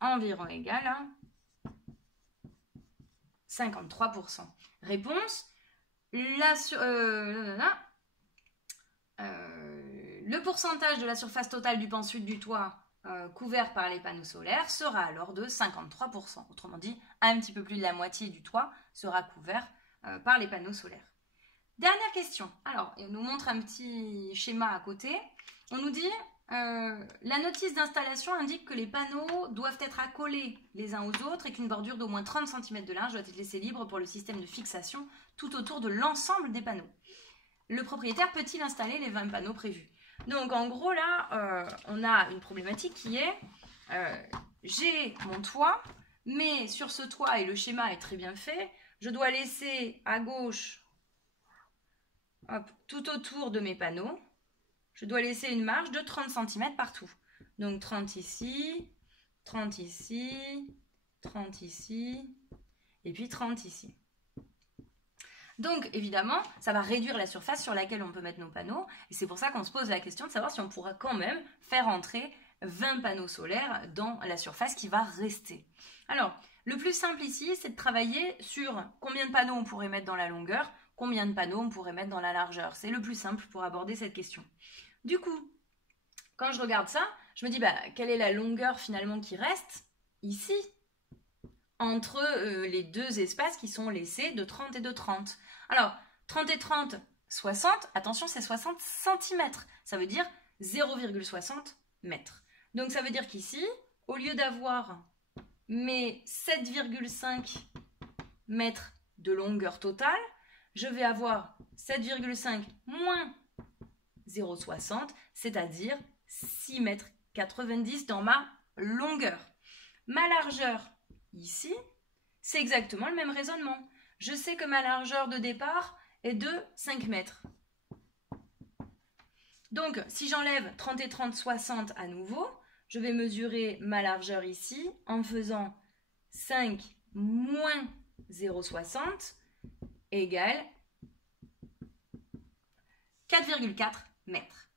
environ égal à 53%. Réponse, le pourcentage de la surface totale du pan sud du toit couvert par les panneaux solaires sera alors de 53%. Autrement dit, un petit peu plus de la moitié du toit sera couvert par les panneaux solaires. Dernière question. Alors, il nous montre un petit schéma à côté. On nous dit, la notice d'installation indique que les panneaux doivent être accolés les uns aux autres et qu'une bordure d'au moins 30 cm de large doit être laissée libre pour le système de fixation tout autour de l'ensemble des panneaux. Le propriétaire peut-il installer les 20 panneaux prévus? Donc, en gros, là, on a une problématique qui est, j'ai mon toit, mais sur ce toit, et le schéma est très bien fait, je dois laisser à gauche, hop, tout autour de mes panneaux, je dois laisser une marge de 30 cm partout. Donc 30 ici, 30 ici, 30 ici, et puis 30 ici. Donc, évidemment, ça va réduire la surface sur laquelle on peut mettre nos panneaux. Et c'est pour ça qu'on se pose la question de savoir si on pourra quand même faire entrer 20 panneaux solaires dans la surface qui va rester. Alors, le plus simple ici, c'est de travailler sur combien de panneaux on pourrait mettre dans la longueur, combien de panneaux on pourrait mettre dans la largeur. C'est le plus simple pour aborder cette question. Du coup, quand je regarde ça, je me dis, quelle est la longueur finalement qui reste ici entre les deux espaces qui sont laissés de 30 et de 30. Alors, 30 et 30, 60, attention, c'est 60 cm. Ça veut dire 0,60 mètres. Donc, ça veut dire qu'ici, au lieu d'avoir mes 7,5 mètres de longueur totale, je vais avoir 7,5 moins 0,60, c'est-à-dire 6,90 mètres dans ma longueur. Ma largeur, ici, c'est exactement le même raisonnement. Je sais que ma largeur de départ est de 5 mètres. Donc, si j'enlève 30 et 30, 60 à nouveau, je vais mesurer ma largeur ici en faisant 5 moins 0,60 égale 4,4 mètres.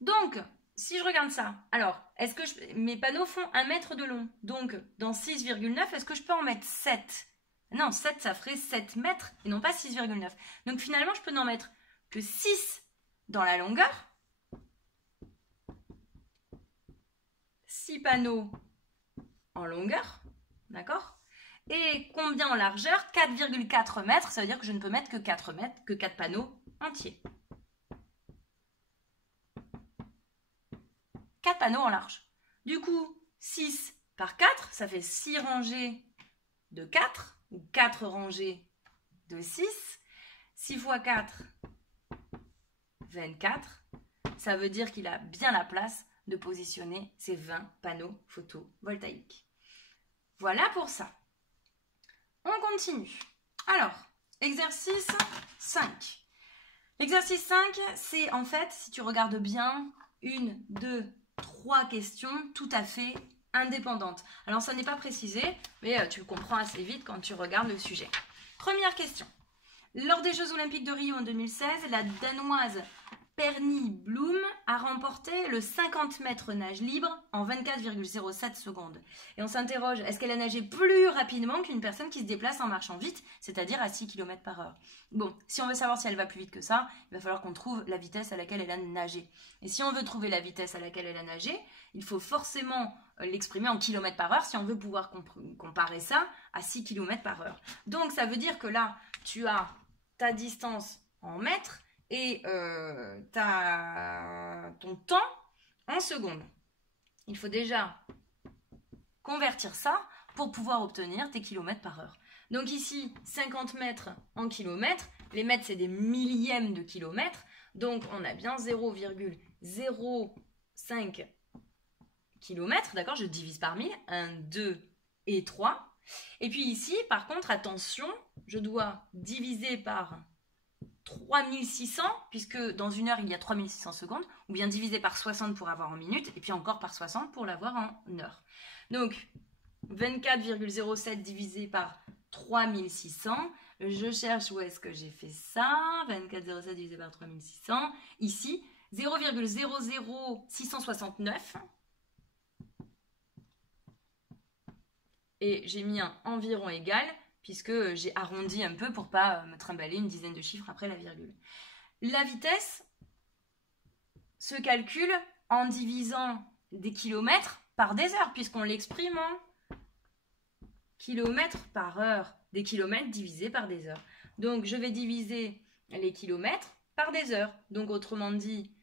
Donc, si je regarde ça, alors, est-ce que mes panneaux font 1 mètre de long? Donc, dans 6,9, est-ce que je peux en mettre 7? Non, 7, ça ferait 7 mètres et non pas 6,9. Donc, finalement, je peux n'en mettre que 6 dans la longueur. 6 panneaux en longueur, d'accord? Et combien en largeur? 4,4 mètres, ça veut dire que je ne peux mettre que 4 mètres, que 4 panneaux entiers. 4 panneaux en large. Du coup, 6 par 4, ça fait 6 rangées de 4, ou 4 rangées de 6. 6 fois 4, 24. Ça veut dire qu'il a bien la place de positionner ces 20 panneaux photovoltaïques. Voilà pour ça. On continue. Alors, exercice 5. L'exercice 5, c'est en fait, si tu regardes bien, 1, 2, 3 questions tout à fait indépendantes. Alors, ça n'est pas précisé, mais tu comprends assez vite quand tu regardes le sujet. Première question. Lors des Jeux Olympiques de Rio en 2016, la Danoise Perni Blom a remporté le 50 mètres nage libre en 24,07 secondes. Et on s'interroge, est-ce qu'elle a nagé plus rapidement qu'une personne qui se déplace en marchant vite, c'est-à-dire à 6 km par heure? Bon, si on veut savoir si elle va plus vite que ça, il va falloir qu'on trouve la vitesse à laquelle elle a nagé. Et si on veut trouver la vitesse à laquelle elle a nagé, il faut forcément l'exprimer en kilomètres par heure si on veut pouvoir comparer ça à 6 km par heure. Donc ça veut dire que là, tu as ta distance en mètres, et ton temps en secondes. Il faut déjà convertir ça pour pouvoir obtenir tes kilomètres par heure. Donc ici, 50 mètres en kilomètres, les mètres c'est des millièmes de kilomètres, donc on a bien 0,05 km, d'accord? Je divise par 1000, 1, 2 et 3. Et puis ici, par contre, attention, je dois diviser par 3600, puisque dans une heure, il y a 3600 secondes, ou bien diviser par 60 pour avoir en minutes, et puis encore par 60 pour l'avoir en heure. Donc, 24,07 divisé par 3600, je cherche où est-ce que j'ai fait ça, 24,07 divisé par 3600, ici, 0,00669, et j'ai mis un environ égal, puisque j'ai arrondi un peu pour ne pas me trimballer une dizaine de chiffres après la virgule. La vitesse se calcule en divisant des kilomètres par des heures, puisqu'on l'exprime en kilomètres par heure. Des kilomètres divisés par des heures. Donc, je vais diviser les kilomètres par des heures. Donc, autrement dit,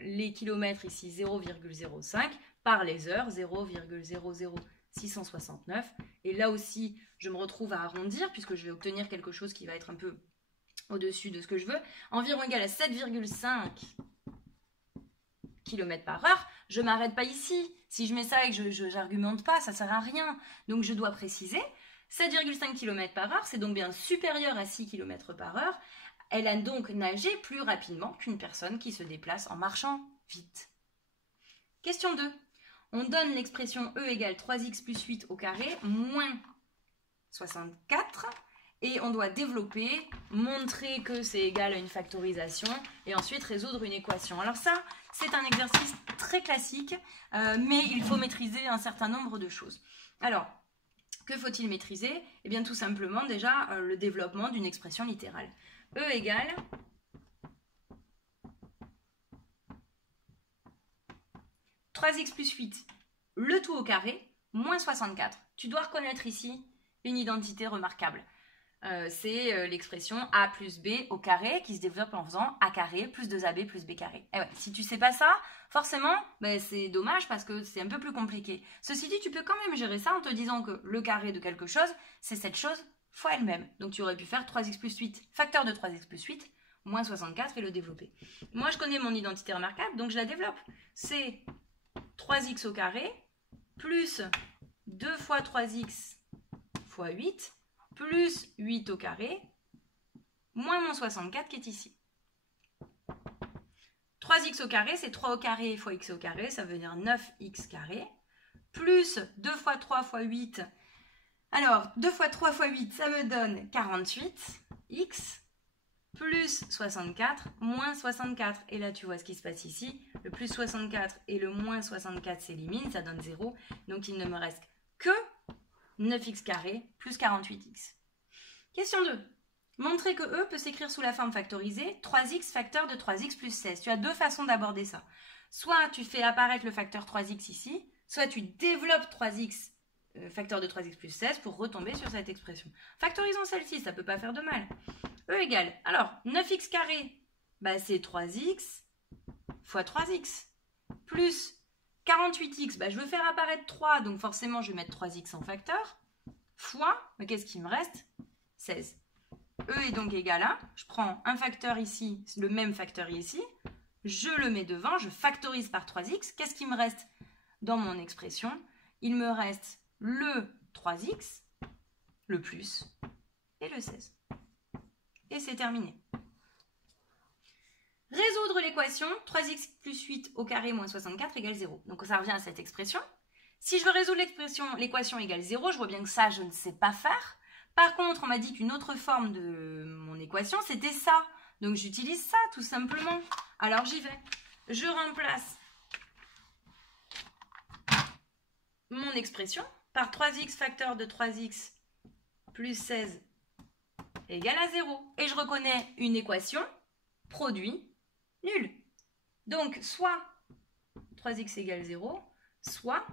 les kilomètres ici, 0,05 par les heures, 0,00669. Et là aussi, je me retrouve à arrondir puisque je vais obtenir quelque chose qui va être un peu au-dessus de ce que je veux. Environ égal à 7,5 km par heure. Je ne m'arrête pas ici. Si je mets ça et que je n'argumente pas, ça ne sert à rien. Donc, je dois préciser 7,5 km par heure, c'est donc bien supérieur à 6 km par heure. Elle a donc nagé plus rapidement qu'une personne qui se déplace en marchant vite. Question 2. On donne l'expression E égale 3x plus 8 au carré moins 64 Et on doit développer, montrer que c'est égal à une factorisation et ensuite résoudre une équation. Alors ça, c'est un exercice très classique, mais il faut maîtriser un certain nombre de choses. Alors, que faut-il maîtriser? Eh bien, tout simplement, déjà, le développement d'une expression littérale. E égale 3x plus 8, le tout au carré, moins 64. Tu dois reconnaître ici une identité remarquable. C'est l'expression a plus b au carré qui se développe en faisant a carré plus 2ab plus b carré. Et ouais, si tu sais pas ça, forcément, ben, c'est dommage parce que c'est un peu plus compliqué. Ceci dit, tu peux quand même gérer ça en te disant que le carré de quelque chose, c'est cette chose fois elle-même. Donc tu aurais pu faire 3x plus 8, facteur de 3x plus 8, moins 64 et le développer. Moi, je connais mon identité remarquable, donc je la développe. C'est 3x au carré plus 2 fois 3x fois 8 plus 8 au carré, moins mon 64 qui est ici. 3x au carré, c'est 3 au carré fois x au carré, ça veut dire 9x carré, plus 2 fois 3 fois 8. Alors, 2 fois 3 fois 8, ça me donne 48x, plus 64, moins 64. Et là, tu vois ce qui se passe ici. Le plus 64 et le moins 64 s'éliminent, ça donne 0. Donc, il ne me reste que 9x carré plus 48x. Question 2. Montrer que E peut s'écrire sous la forme factorisée 3x facteur de 3x plus 16. Tu as deux façons d'aborder ça. Soit tu fais apparaître le facteur 3x ici, soit tu développes 3x facteur de 3x plus 16 pour retomber sur cette expression. Factorisons celle-ci, ça ne peut pas faire de mal. E égale, alors 9x carré, bah, c'est 3x fois 3x, plus 48x, bah, je veux faire apparaître 3, donc forcément je vais mettre 3x en facteur, fois, mais qu'est-ce qui me reste? 16. E est donc égal à, je prends un facteur ici, le même facteur ici, je le mets devant, je factorise par 3x, qu'est-ce qui me reste dans mon expression? Il me reste le 3x, le plus, et le 16. Et c'est terminé. Résoudre l'équation 3x plus 8 au carré moins 64 égale 0. Donc ça revient à cette expression. Si je veux résoudre l'équation égale 0, je vois bien que ça, je ne sais pas faire. Par contre, on m'a dit qu'une autre forme de mon équation, c'était ça. Donc j'utilise ça, tout simplement. Alors j'y vais. Je remplace mon expression par 3x facteur de 3x plus 16 égale à 0. Et je reconnais une équation, produit, nul. Donc, soit 3x égale 0, soit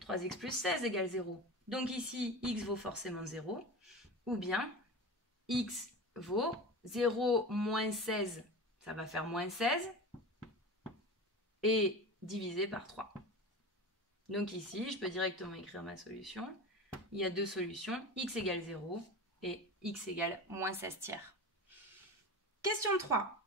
3x plus 16 égale 0. Donc ici, x vaut forcément 0, ou bien x vaut 0 moins 16, ça va faire moins 16, et divisé par 3. Donc ici, je peux directement écrire ma solution. Il y a deux solutions, x égale 0 et x égale moins 16 tiers. Question 3.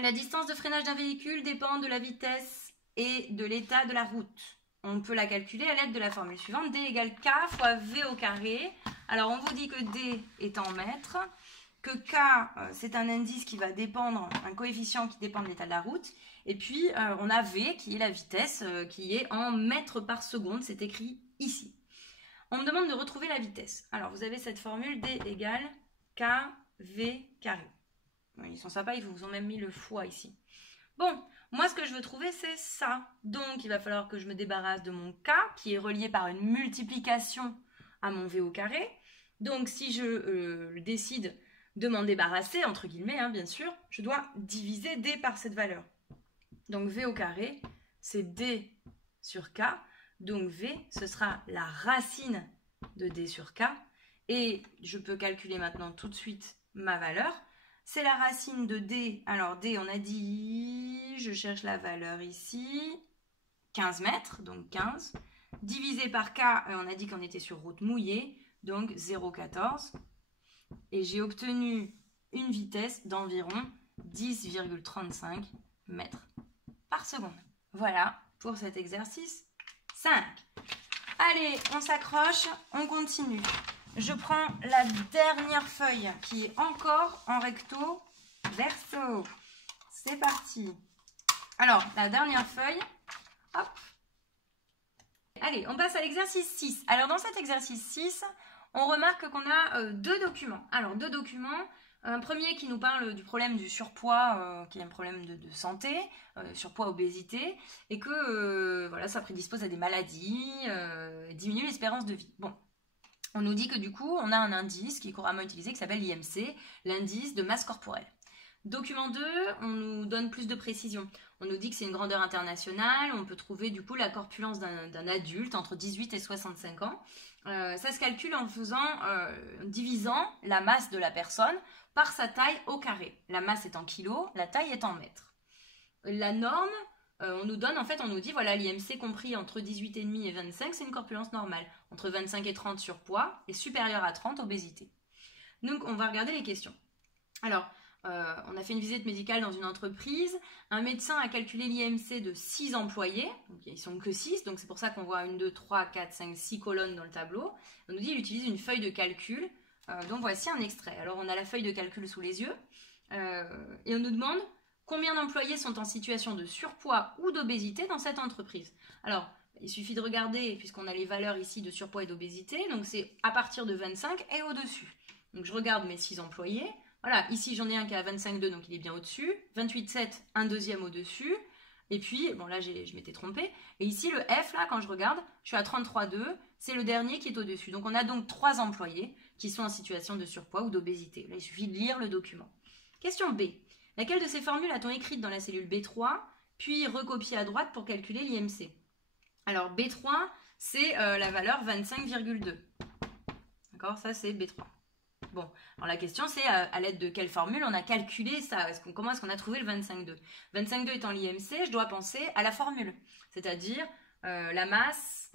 La distance de freinage d'un véhicule dépend de la vitesse et de l'état de la route. On peut la calculer à l'aide de la formule suivante. D égale K fois V au carré. Alors, on vous dit que D est en mètres, que K, c'est un indice qui va dépendre, un coefficient qui dépend de l'état de la route. Et puis, on a V, qui est la vitesse, qui est en mètres par seconde. C'est écrit ici. On me demande de retrouver la vitesse. Alors, vous avez cette formule D égale KV carré. Ils sont sympas, ils vous ont même mis le fois ici. Bon, moi, ce que je veux trouver, c'est ça. Donc, il va falloir que je me débarrasse de mon K, qui est relié par une multiplication à mon V au carré. Donc, si je décide de m'en débarrasser, entre guillemets, hein, bien sûr, je dois diviser D par cette valeur. Donc, V au carré, c'est D sur K. Donc, V, ce sera la racine de D sur K. Et je peux calculer maintenant tout de suite ma valeur. C'est la racine de D. Alors, D, on a dit, je cherche la valeur ici, 15 mètres, donc 15. Divisé par K, on a dit qu'on était sur route mouillée, donc 0,14. Et j'ai obtenu une vitesse d'environ 10,35 mètres par seconde. Voilà pour cet exercice 5. Allez, on s'accroche, on continue. Je prends la dernière feuille qui est encore en recto verso. C'est parti. Alors, la dernière feuille, hop. Allez, on passe à l'exercice 6. Alors, dans cet exercice 6, on remarque qu'on a deux documents. Alors, deux documents. Un premier qui nous parle du problème du surpoids, qui est un problème de santé, surpoids, obésité, et que voilà, ça prédispose à des maladies, diminue l'espérance de vie. Bon, on nous dit que du coup, on a un indice qui est couramment utilisé, qui s'appelle l'IMC, l'indice de masse corporelle. Document 2, on nous donne plus de précision. On nous dit que c'est une grandeur internationale, on peut trouver du coup la corpulence d'un adulte entre 18 et 65 ans. Ça se calcule en divisant la masse de la personne par sa taille au carré. La masse est en kilos, la taille est en mètres. La norme, on nous dit, voilà, l'IMC compris entre 18,5 et 25, c'est une corpulence normale. Entre 25 et 30, surpoids, et supérieur à 30, obésité. Donc, on va regarder les questions. Alors, on a fait une visite médicale dans une entreprise. Un médecin a calculé l'IMC de 6 employés. Donc, ils ne sont que 6, donc c'est pour ça qu'on voit 1, 2, 3, 4, 5, 6 colonnes dans le tableau. On nous dit qu'il utilise une feuille de calcul. Donc, voici un extrait. Alors, on a la feuille de calcul sous les yeux. Et on nous demande combien d'employés sont en situation de surpoids ou d'obésité dans cette entreprise. Alors, il suffit de regarder, puisqu'on a les valeurs ici de surpoids et d'obésité. Donc, c'est à partir de 25 et au-dessus. Donc, je regarde mes 6 employés. Voilà, ici j'en ai un qui est à 25,2, donc il est bien au-dessus. 28,7, un deuxième au-dessus. Et puis, bon là je m'étais trompée. Et ici le F, là, quand je regarde, je suis à 33,2. C'est le dernier qui est au-dessus. Donc on a donc 3 employés qui sont en situation de surpoids ou d'obésité. Là, il suffit de lire le document. Question B. Laquelle de ces formules a-t-on écrite dans la cellule B3, puis recopiée à droite pour calculer l'IMC? Alors B3, c'est la valeur 25,2. D'accord, ça c'est B3. Bon, alors la question c'est à l'aide de quelle formule on a calculé ça? Comment est-ce qu'on a trouvé le 25,2? 25,2 étant l'IMC, je dois penser à la formule, c'est-à-dire la masse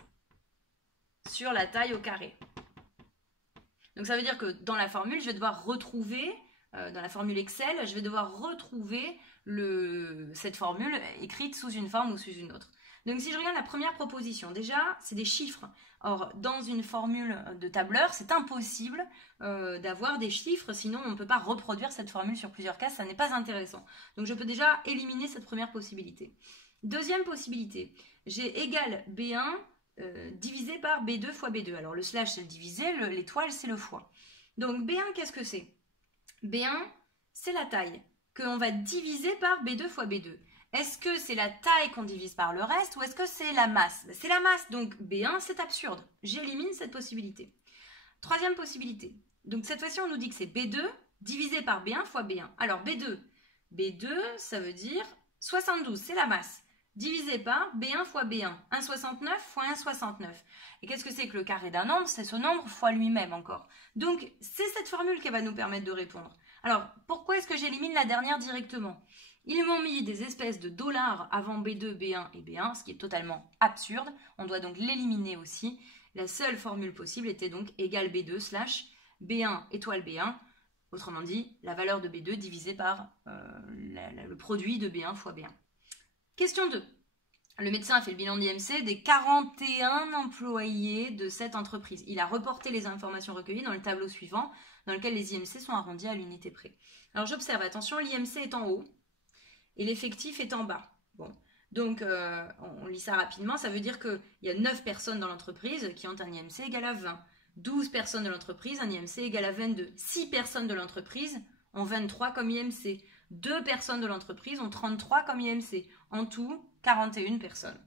sur la taille au carré. Donc ça veut dire que dans la formule, je vais devoir retrouver, dans la formule Excel, je vais devoir retrouver cette formule écrite sous une forme ou sous une autre. Donc si je regarde la première proposition, déjà, c'est des chiffres. Or, dans une formule de tableur, c'est impossible d'avoir des chiffres, sinon on ne peut pas reproduire cette formule sur plusieurs cases, ça n'est pas intéressant. Donc je peux déjà éliminer cette première possibilité. Deuxième possibilité, j'ai égal B1 divisé par B2 fois B2. Alors le slash c'est le divisé, l'étoile c'est le fois. Donc B1, qu'est-ce que c'est? B1, c'est la taille qu'on va diviser par B2 fois B2. Est-ce que c'est la taille qu'on divise par le reste ou est-ce que c'est la masse? C'est la masse, donc B1, c'est absurde. J'élimine cette possibilité. Troisième possibilité. Donc cette fois-ci, on nous dit que c'est B2 divisé par B1 fois B1. Alors B2, ça veut dire 72, c'est la masse. Divisé par B1 fois B1. 1,69 fois 1,69. Et qu'est-ce que c'est que le carré d'un nombre? C'est ce nombre fois lui-même encore. Donc c'est cette formule qui va nous permettre de répondre. Alors pourquoi est-ce que j'élimine la dernière directement? Ils m'ont mis des espèces de dollars avant B2, B1 et B1, ce qui est totalement absurde. On doit donc l'éliminer aussi. La seule formule possible était donc égale B2 slash B1 étoile B1. Autrement dit, la valeur de B2 divisée par le produit de B1 fois B1. Question 2. Le médecin a fait le bilan d'IMC des 41 employés de cette entreprise. Il a reporté les informations recueillies dans le tableau suivant, dans lequel les IMC sont arrondis à l'unité près. Alors j'observe, attention, l'IMC est en haut et l'effectif est en bas. Bon, donc on lit ça rapidement, ça veut dire qu'il y a 9 personnes dans l'entreprise qui ont un IMC égal à 20. 12 personnes de l'entreprise, un IMC égal à 22. 6 personnes de l'entreprise ont 23 comme IMC. 2 personnes de l'entreprise ont 33 comme IMC. En tout, 41 personnes.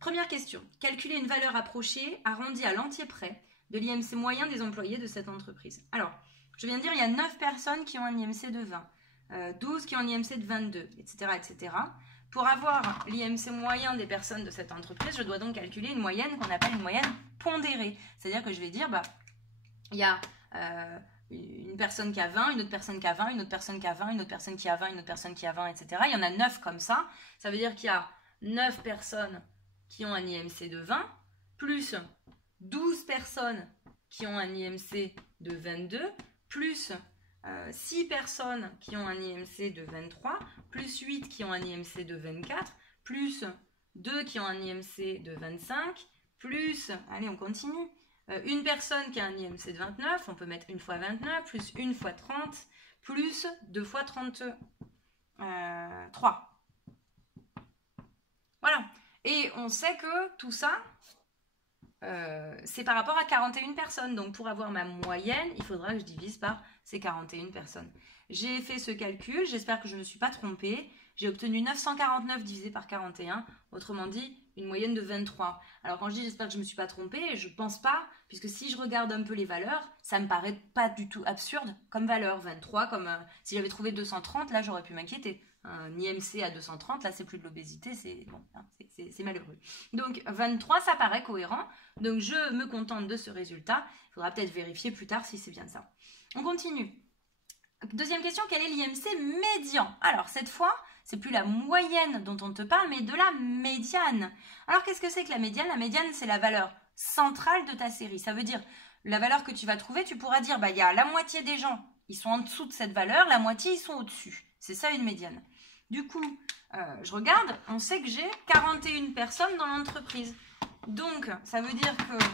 Première question. Calculer une valeur approchée arrondie à l'entier près de l'IMC moyen des employés de cette entreprise. Alors, je viens de dire, il y a 9 personnes qui ont un IMC de 20. 12 qui ont un IMC de 22, etc., etc. Pour avoir l'IMC moyen des personnes de cette entreprise, je dois donc calculer une moyenne qu'on appelle une moyenne pondérée. C'est-à-dire que je vais dire, il y a une personne qui a 20, une autre personne qui a 20, une autre personne qui a 20, une autre personne qui a 20, une autre personne qui a 20, etc. Il y en a 9 comme ça. Ça veut dire qu'il y a 9 personnes qui ont un IMC de 20, plus 12 personnes qui ont un IMC de 22, plus 6 personnes qui ont un IMC de 23, plus 8 qui ont un IMC de 24, plus 2 qui ont un IMC de 25, plus, allez on continue, une personne qui a un IMC de 29, on peut mettre 1 fois 29, plus 1 fois 30, plus 2 fois 33. Voilà. Et on sait que tout ça, c'est par rapport à 41 personnes. Donc, pour avoir ma moyenne, il faudra que je divise par ces 41 personnes. J'ai fait ce calcul, j'espère que je ne me suis pas trompée. J'ai obtenu 949 divisé par 41, autrement dit, une moyenne de 23. Alors, quand je dis j'espère que je ne me suis pas trompée, je ne pense pas, puisque si je regarde un peu les valeurs, ça me paraît pas du tout absurde comme valeur. 23, comme si j'avais trouvé 230, là, j'aurais pu m'inquiéter. Un IMC à 230, là, c'est plus de l'obésité, c'est bon, hein, c'est malheureux. Donc, 23, ça paraît cohérent. Donc, je me contente de ce résultat. Il faudra peut-être vérifier plus tard si c'est bien ça. On continue. Deuxième question, quel est l'IMC médian? Alors, cette fois, c'est plus la moyenne dont on te parle, mais de la médiane. Alors, qu'est-ce que c'est que la médiane? La médiane, c'est la valeur centrale de ta série. Ça veut dire, la valeur que tu vas trouver, tu pourras dire, bah, il y a la moitié des gens, ils sont en dessous de cette valeur, la moitié, ils sont au-dessus. C'est ça une médiane. Du coup, je regarde, on sait que j'ai 41 personnes dans l'entreprise. Donc, ça veut dire que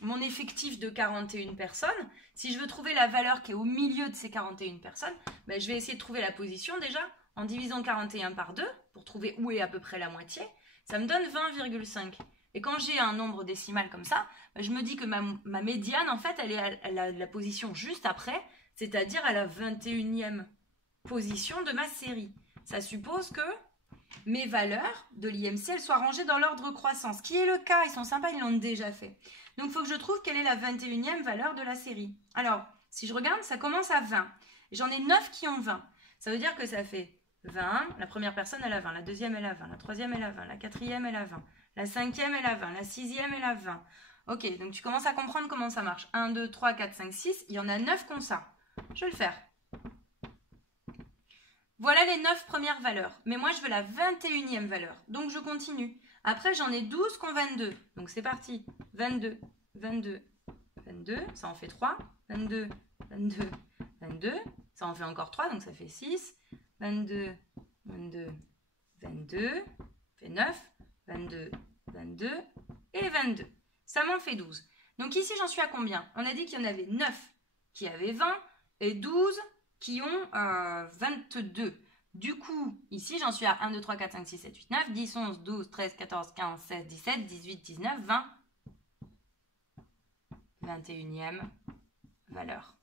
mon effectif de 41 personnes, si je veux trouver la valeur qui est au milieu de ces 41 personnes, ben, je vais essayer de trouver la position déjà en divisant 41 par 2 pour trouver où est à peu près la moitié. Ça me donne 20,5. Et quand j'ai un nombre décimal comme ça, ben, je me dis que ma médiane, en fait, elle est à la position juste après, c'est-à-dire à la 21e position de ma série. Ça suppose que mes valeurs de l'IMC, elles soient rangées dans l'ordre croissant. Ce qui est le cas, ils sont sympas, ils l'ont déjà fait. Donc, il faut que je trouve quelle est la 21e valeur de la série. Alors, si je regarde, ça commence à 20. J'en ai 9 qui ont 20. Ça veut dire que ça fait 20. La première personne, elle a 20. La deuxième, elle a 20. La troisième, elle a 20. La quatrième, elle a 20. La cinquième, elle a 20. La sixième, elle a 20. Ok, donc tu commences à comprendre comment ça marche. 1, 2, 3, 4, 5, 6. Il y en a 9 comme ça. Je vais le faire. Voilà les 9 premières valeurs. Mais moi, je veux la 21e valeur. Donc, je continue. Après, j'en ai 12 qui ont 22. Donc, c'est parti. 22, 22, 22. Ça en fait 3. 22, 22, 22. Ça en fait encore 3. Donc, ça fait 6. 22, 22, 22. Ça fait 9. 22, 22. Et 22. Ça m'en fait 12. Donc, ici, j'en suis à combien? On a dit qu'il y en avait 9 qui avaient 20 et 12 qui ont 22. Du coup, ici, j'en suis à 1, 2, 3, 4, 5, 6, 7, 8, 9, 10, 11, 12, 13, 14, 15, 16, 17, 18, 19, 20. 21e valeur.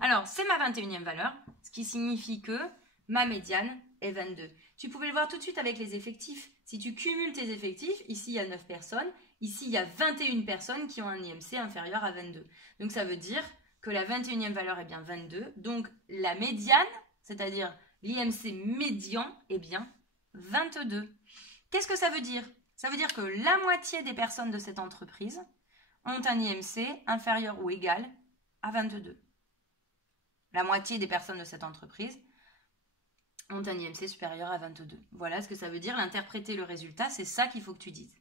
Alors, c'est ma 21e valeur, ce qui signifie que ma médiane est 22. Tu pouvais le voir tout de suite avec les effectifs. Si tu cumules tes effectifs, ici, il y a 9 personnes. Ici, il y a 21 personnes qui ont un IMC inférieur à 22. Donc, ça veut dire que la 21e valeur est bien 22. Donc, la médiane, c'est-à-dire l'IMC médian, est bien 22. Qu'est-ce que ça veut dire? Ça veut dire que la moitié des personnes de cette entreprise ont un IMC inférieur ou égal à 22. La moitié des personnes de cette entreprise ont un IMC supérieur à 22. Voilà ce que ça veut dire. L'interpréter le résultat, c'est ça qu'il faut que tu dises.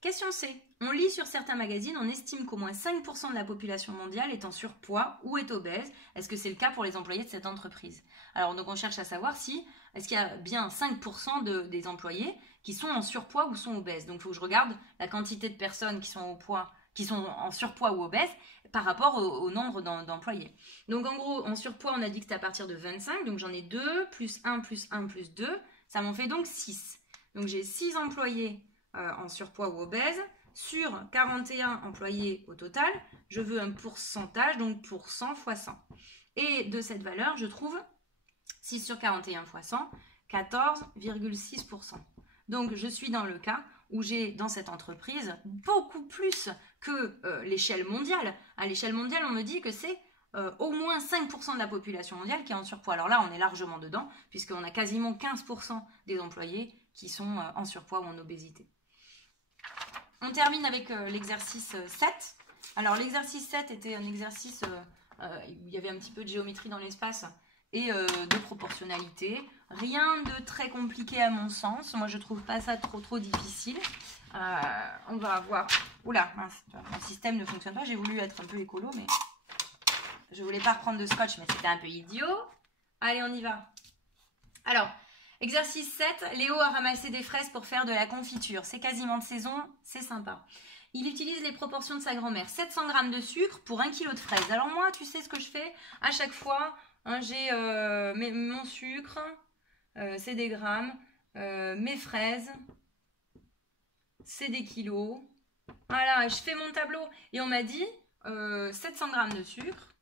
Question C. On lit sur certains magazines, on estime qu'au moins 5% de la population mondiale est en surpoids ou est obèse. Est-ce que c'est le cas pour les employés de cette entreprise? Alors, donc on cherche à savoir si, est-ce qu'il y a bien 5% des employés qui sont en surpoids ou sont obèses. Donc, il faut que je regarde la quantité de personnes qui sont en surpoids ou obèses par rapport au nombre d'employés. Donc, en gros, en surpoids, on a dit que c'était à partir de 25. Donc, j'en ai 2, plus 1, plus 1, plus 2. Ça m'en fait donc 6. Donc, j'ai 6 employés en surpoids ou obèse. Sur 41 employés au total, je veux un pourcentage, donc pour 100 fois 100. Et de cette valeur, je trouve 6 sur 41 fois 100, 14,6%. Donc, je suis dans le cas où j'ai dans cette entreprise beaucoup plus que l'échelle mondiale. À l'échelle mondiale, on me dit que c'est au moins 5% de la population mondiale qui est en surpoids. Alors là, on est largement dedans, puisqu'on a quasiment 15% des employés qui sont en surpoids ou en obésité. On termine avec l'exercice 7. Alors, l'exercice 7 était un exercice où il y avait un petit peu de géométrie dans l'espace et de proportionnalité. Rien de très compliqué à mon sens. Moi, je trouve pas ça trop difficile. On va avoir... Oula, mince, mon système ne fonctionne pas. J'ai voulu être un peu écolo, mais je voulais pas reprendre de scotch, mais c'était un peu idiot. Allez, on y va. Alors, exercice 7. Léo a ramassé des fraises pour faire de la confiture. C'est quasiment de saison, c'est sympa. Il utilise les proportions de sa grand-mère. 700 g de sucre pour 1 kg de fraises. Alors moi, tu sais ce que je fais? À chaque fois, hein, j'ai mon sucre, c'est des grammes. Mes fraises, c'est des kilos. Voilà, je fais mon tableau. Et on m'a dit 700 g de sucre,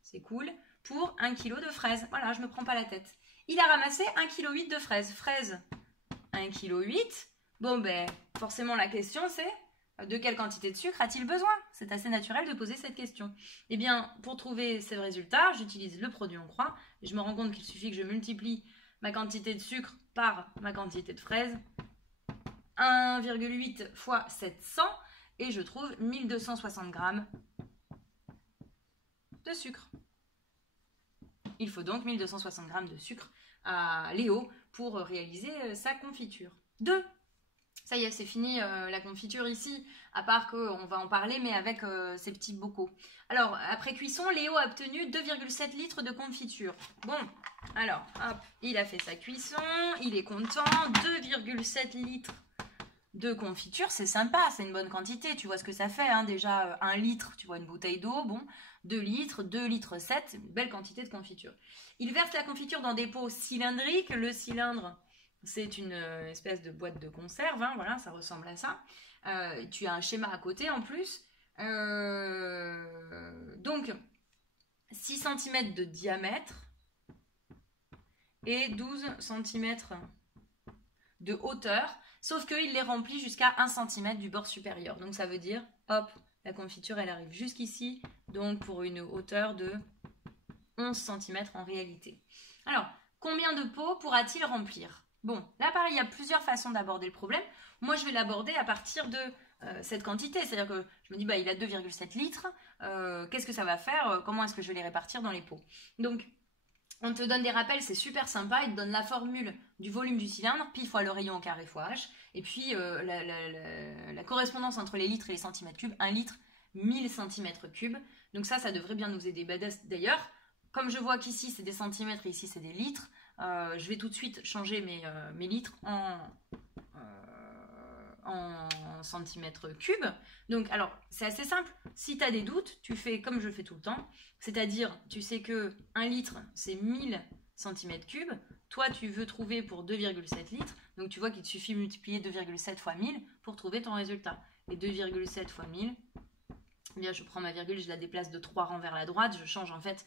c'est cool, pour 1 kg de fraises. Voilà, je me prends pas la tête. Il a ramassé 1,8 kg de fraises. Fraises, 1,8 kg. Bon, ben, forcément, la question, c'est de quelle quantité de sucre a-t-il besoin? C'est assez naturel de poser cette question. Eh bien, pour trouver ces résultats, j'utilise le produit en croix. Et je me rends compte qu'il suffit que je multiplie ma quantité de sucre par ma quantité de fraises. 1,8 fois 700 et je trouve 1260 g de sucre. Il faut donc 1260 g de sucre à Léo pour réaliser sa confiture. 2. Ça y est, c'est fini la confiture ici, à part qu'on va en parler, mais avec ces petits bocaux. Alors, après cuisson, Léo a obtenu 2,7 litres de confiture. Bon, alors, hop, il a fait sa cuisson, il est content, 2,7 litres de confiture, c'est sympa, c'est une bonne quantité, tu vois ce que ça fait, hein, déjà 1 litre, tu vois une bouteille d'eau, bon, 2 litres, 2 litres 7, une belle quantité de confiture. Il verse la confiture dans des pots cylindriques, le cylindre, c'est une espèce de boîte de conserve, hein, voilà, ça ressemble à ça. Tu as un schéma à côté en plus. Donc, 6 cm de diamètre et 12 cm de hauteur, sauf qu'il les remplit jusqu'à 1 cm du bord supérieur. Donc, ça veut dire, hop, la confiture, elle arrive jusqu'ici, donc pour une hauteur de 11 cm en réalité. Alors, combien de pots pourra-t-il remplir? Bon, là pareil, il y a plusieurs façons d'aborder le problème. Moi, je vais l'aborder à partir de cette quantité. C'est-à-dire que je me dis, bah, il a 2,7 litres. Qu'est-ce que ça va faire? Comment est-ce que je vais les répartir dans les pots? Donc, on te donne des rappels, c'est super sympa. Il te donne la formule du volume du cylindre, pi fois le rayon au carré fois h. Et puis, la correspondance entre les litres et les centimètres cubes. 1 litre, 1000 centimètres cubes. Donc ça devrait bien nous aider. D'ailleurs, comme je vois qu'ici, c'est des centimètres et ici, c'est des litres, je vais tout de suite changer mes litres en centimètres cubes. Donc, alors, c'est assez simple. Si tu as des doutes, tu fais comme je fais tout le temps. C'est-à-dire, tu sais que 1 litre, c'est 1000 centimètres cubes. Toi, tu veux trouver pour 2,7 litres. Donc, tu vois qu'il te suffit de multiplier 2,7 fois 1000 pour trouver ton résultat. Et 2,7 fois 1000, eh bien, je prends ma virgule, je la déplace de 3 rangs vers la droite. Je change en fait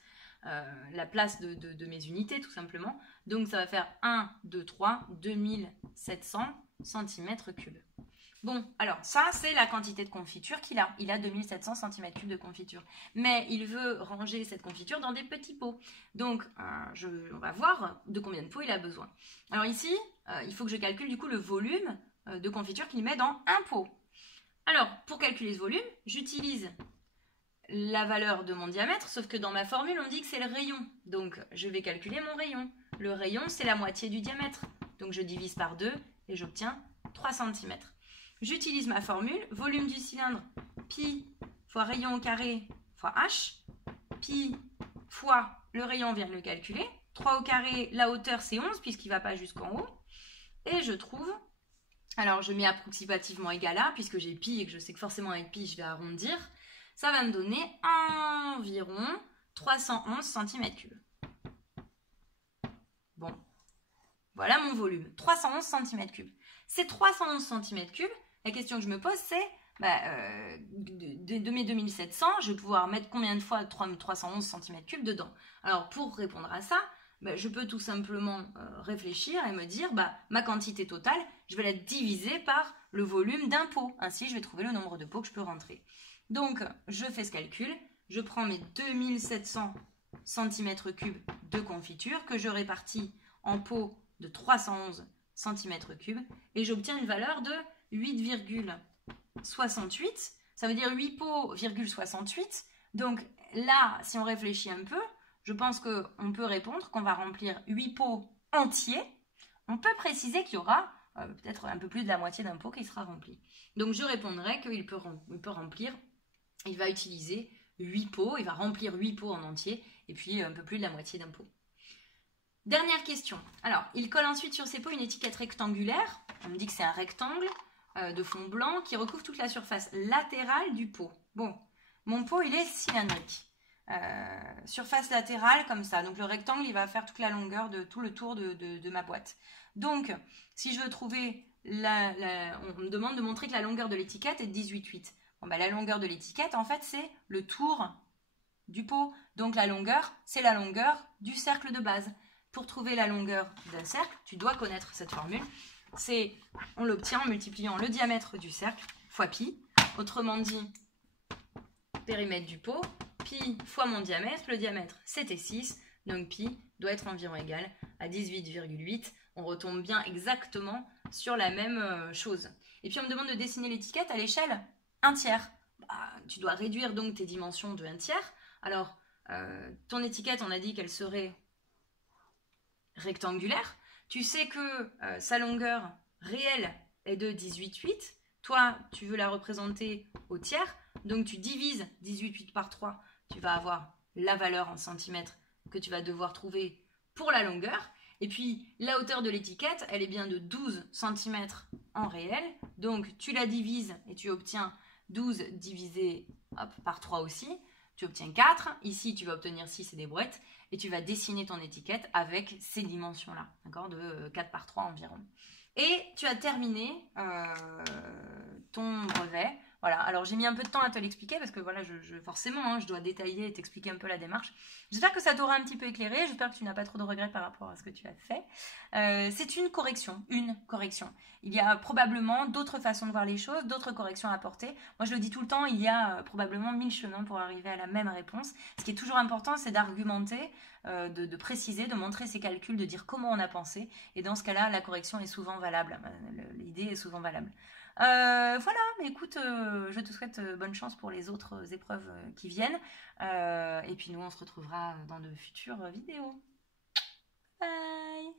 la place de mes unités, tout simplement. Donc, ça va faire 1, 2, 3, 2700 cm3. Bon, alors, ça, c'est la quantité de confiture qu'il a. Il a 2700 cm3 de confiture. Mais il veut ranger cette confiture dans des petits pots. Donc, on va voir de combien de pots il a besoin. Alors ici, il faut que je calcule du coup le volume de confiture qu'il met dans un pot. Alors, pour calculer ce volume, j'utilise la valeur de mon diamètre, sauf que dans ma formule, on me dit que c'est le rayon. Donc, je vais calculer mon rayon. Le rayon, c'est la moitié du diamètre. Donc, je divise par 2 et j'obtiens 3 cm. J'utilise ma formule, volume du cylindre, pi fois rayon au carré fois h. Pi fois le rayon, on vient de le calculer. 3 au carré, la hauteur, c'est 11 puisqu'il ne va pas jusqu'en haut. Et je trouve, alors je mets approximativement égal à, puisque j'ai pi et que je sais que forcément avec pi, je vais arrondir. Ça va me donner environ 311 cm3. Bon, voilà mon volume, 311 cm3. Ces 311 cm3, la question que je me pose, c'est, de mes 2700, je vais pouvoir mettre combien de fois 311 cm3 dedans? Alors, pour répondre à ça, je peux tout simplement réfléchir et me dire, ma quantité totale, je vais la diviser par le volume d'un pot. Ainsi, je vais trouver le nombre de pots que je peux rentrer. Donc, je fais ce calcul, je prends mes 2700 cm3 de confiture que je répartis en pots de 311 cm3 et j'obtiens une valeur de 8,68. Ça veut dire 8 pots,68. Donc là, si on réfléchit un peu, je pense qu'on peut répondre qu'on va remplir 8 pots entiers. On peut préciser qu'il y aura peut-être un peu plus de la moitié d'un pot qui sera rempli. Donc je répondrai qu'il peut remplir, il va utiliser 8 pots, il va remplir 8 pots en entier et puis un peu plus de la moitié d'un pot. Dernière question. Alors, il colle ensuite sur ses pots une étiquette rectangulaire. On me dit que c'est un rectangle de fond blanc qui recouvre toute la surface latérale du pot. Bon, mon pot, il est cylindrique. Surface latérale comme ça. Donc, le rectangle, il va faire toute la longueur de tout le tour de ma boîte. Donc, si je veux trouver on me demande de montrer que la longueur de l'étiquette est de 18,8. Bon, bah, la longueur de l'étiquette, en fait, c'est le tour du pot. Donc la longueur, c'est la longueur du cercle de base. Pour trouver la longueur d'un cercle, tu dois connaître cette formule. On l'obtient en multipliant le diamètre du cercle fois pi. Autrement dit, périmètre du pot, pi fois mon diamètre. Le diamètre, c'était 6. Donc pi doit être environ égal à 18,8. On retombe bien exactement sur la même chose. Et puis on me demande de dessiner l'étiquette à l'échelle 1/3. Bah, tu dois réduire donc tes dimensions de 1/3. Alors, ton étiquette, on a dit qu'elle serait rectangulaire. Tu sais que sa longueur réelle est de 18,8. Toi, tu veux la représenter au tiers. Donc, tu divises 18,8 par 3. Tu vas avoir la valeur en centimètres que tu vas devoir trouver pour la longueur. Et puis, la hauteur de l'étiquette, elle est bien de 12 cm en réel. Donc, tu la divises et tu obtiens 12 divisé par 3 aussi. Tu obtiens 4. Ici, tu vas obtenir 6 et des brouettes. Et tu vas dessiner ton étiquette avec ces dimensions-là, d'accord, de 4 par 3 environ. Et tu as terminé ton brevet. Voilà, alors j'ai mis un peu de temps à te l'expliquer parce que voilà, forcément, hein, je dois détailler et t'expliquer un peu la démarche. J'espère que ça t'aura un petit peu éclairé, j'espère que tu n'as pas trop de regrets par rapport à ce que tu as fait. C'est une correction. Il y a probablement d'autres façons de voir les choses, d'autres corrections à apporter. Moi, je le dis tout le temps, il y a probablement 1000 chemins pour arriver à la même réponse. Ce qui est toujours important, c'est d'argumenter, de préciser, de montrer ses calculs, de dire comment on a pensé. Et dans ce cas-là, la correction est souvent valable. L'idée est souvent valable. Voilà, mais écoute, je te souhaite bonne chance pour les autres épreuves qui viennent. Et puis nous, on se retrouvera dans de futures vidéos. Bye!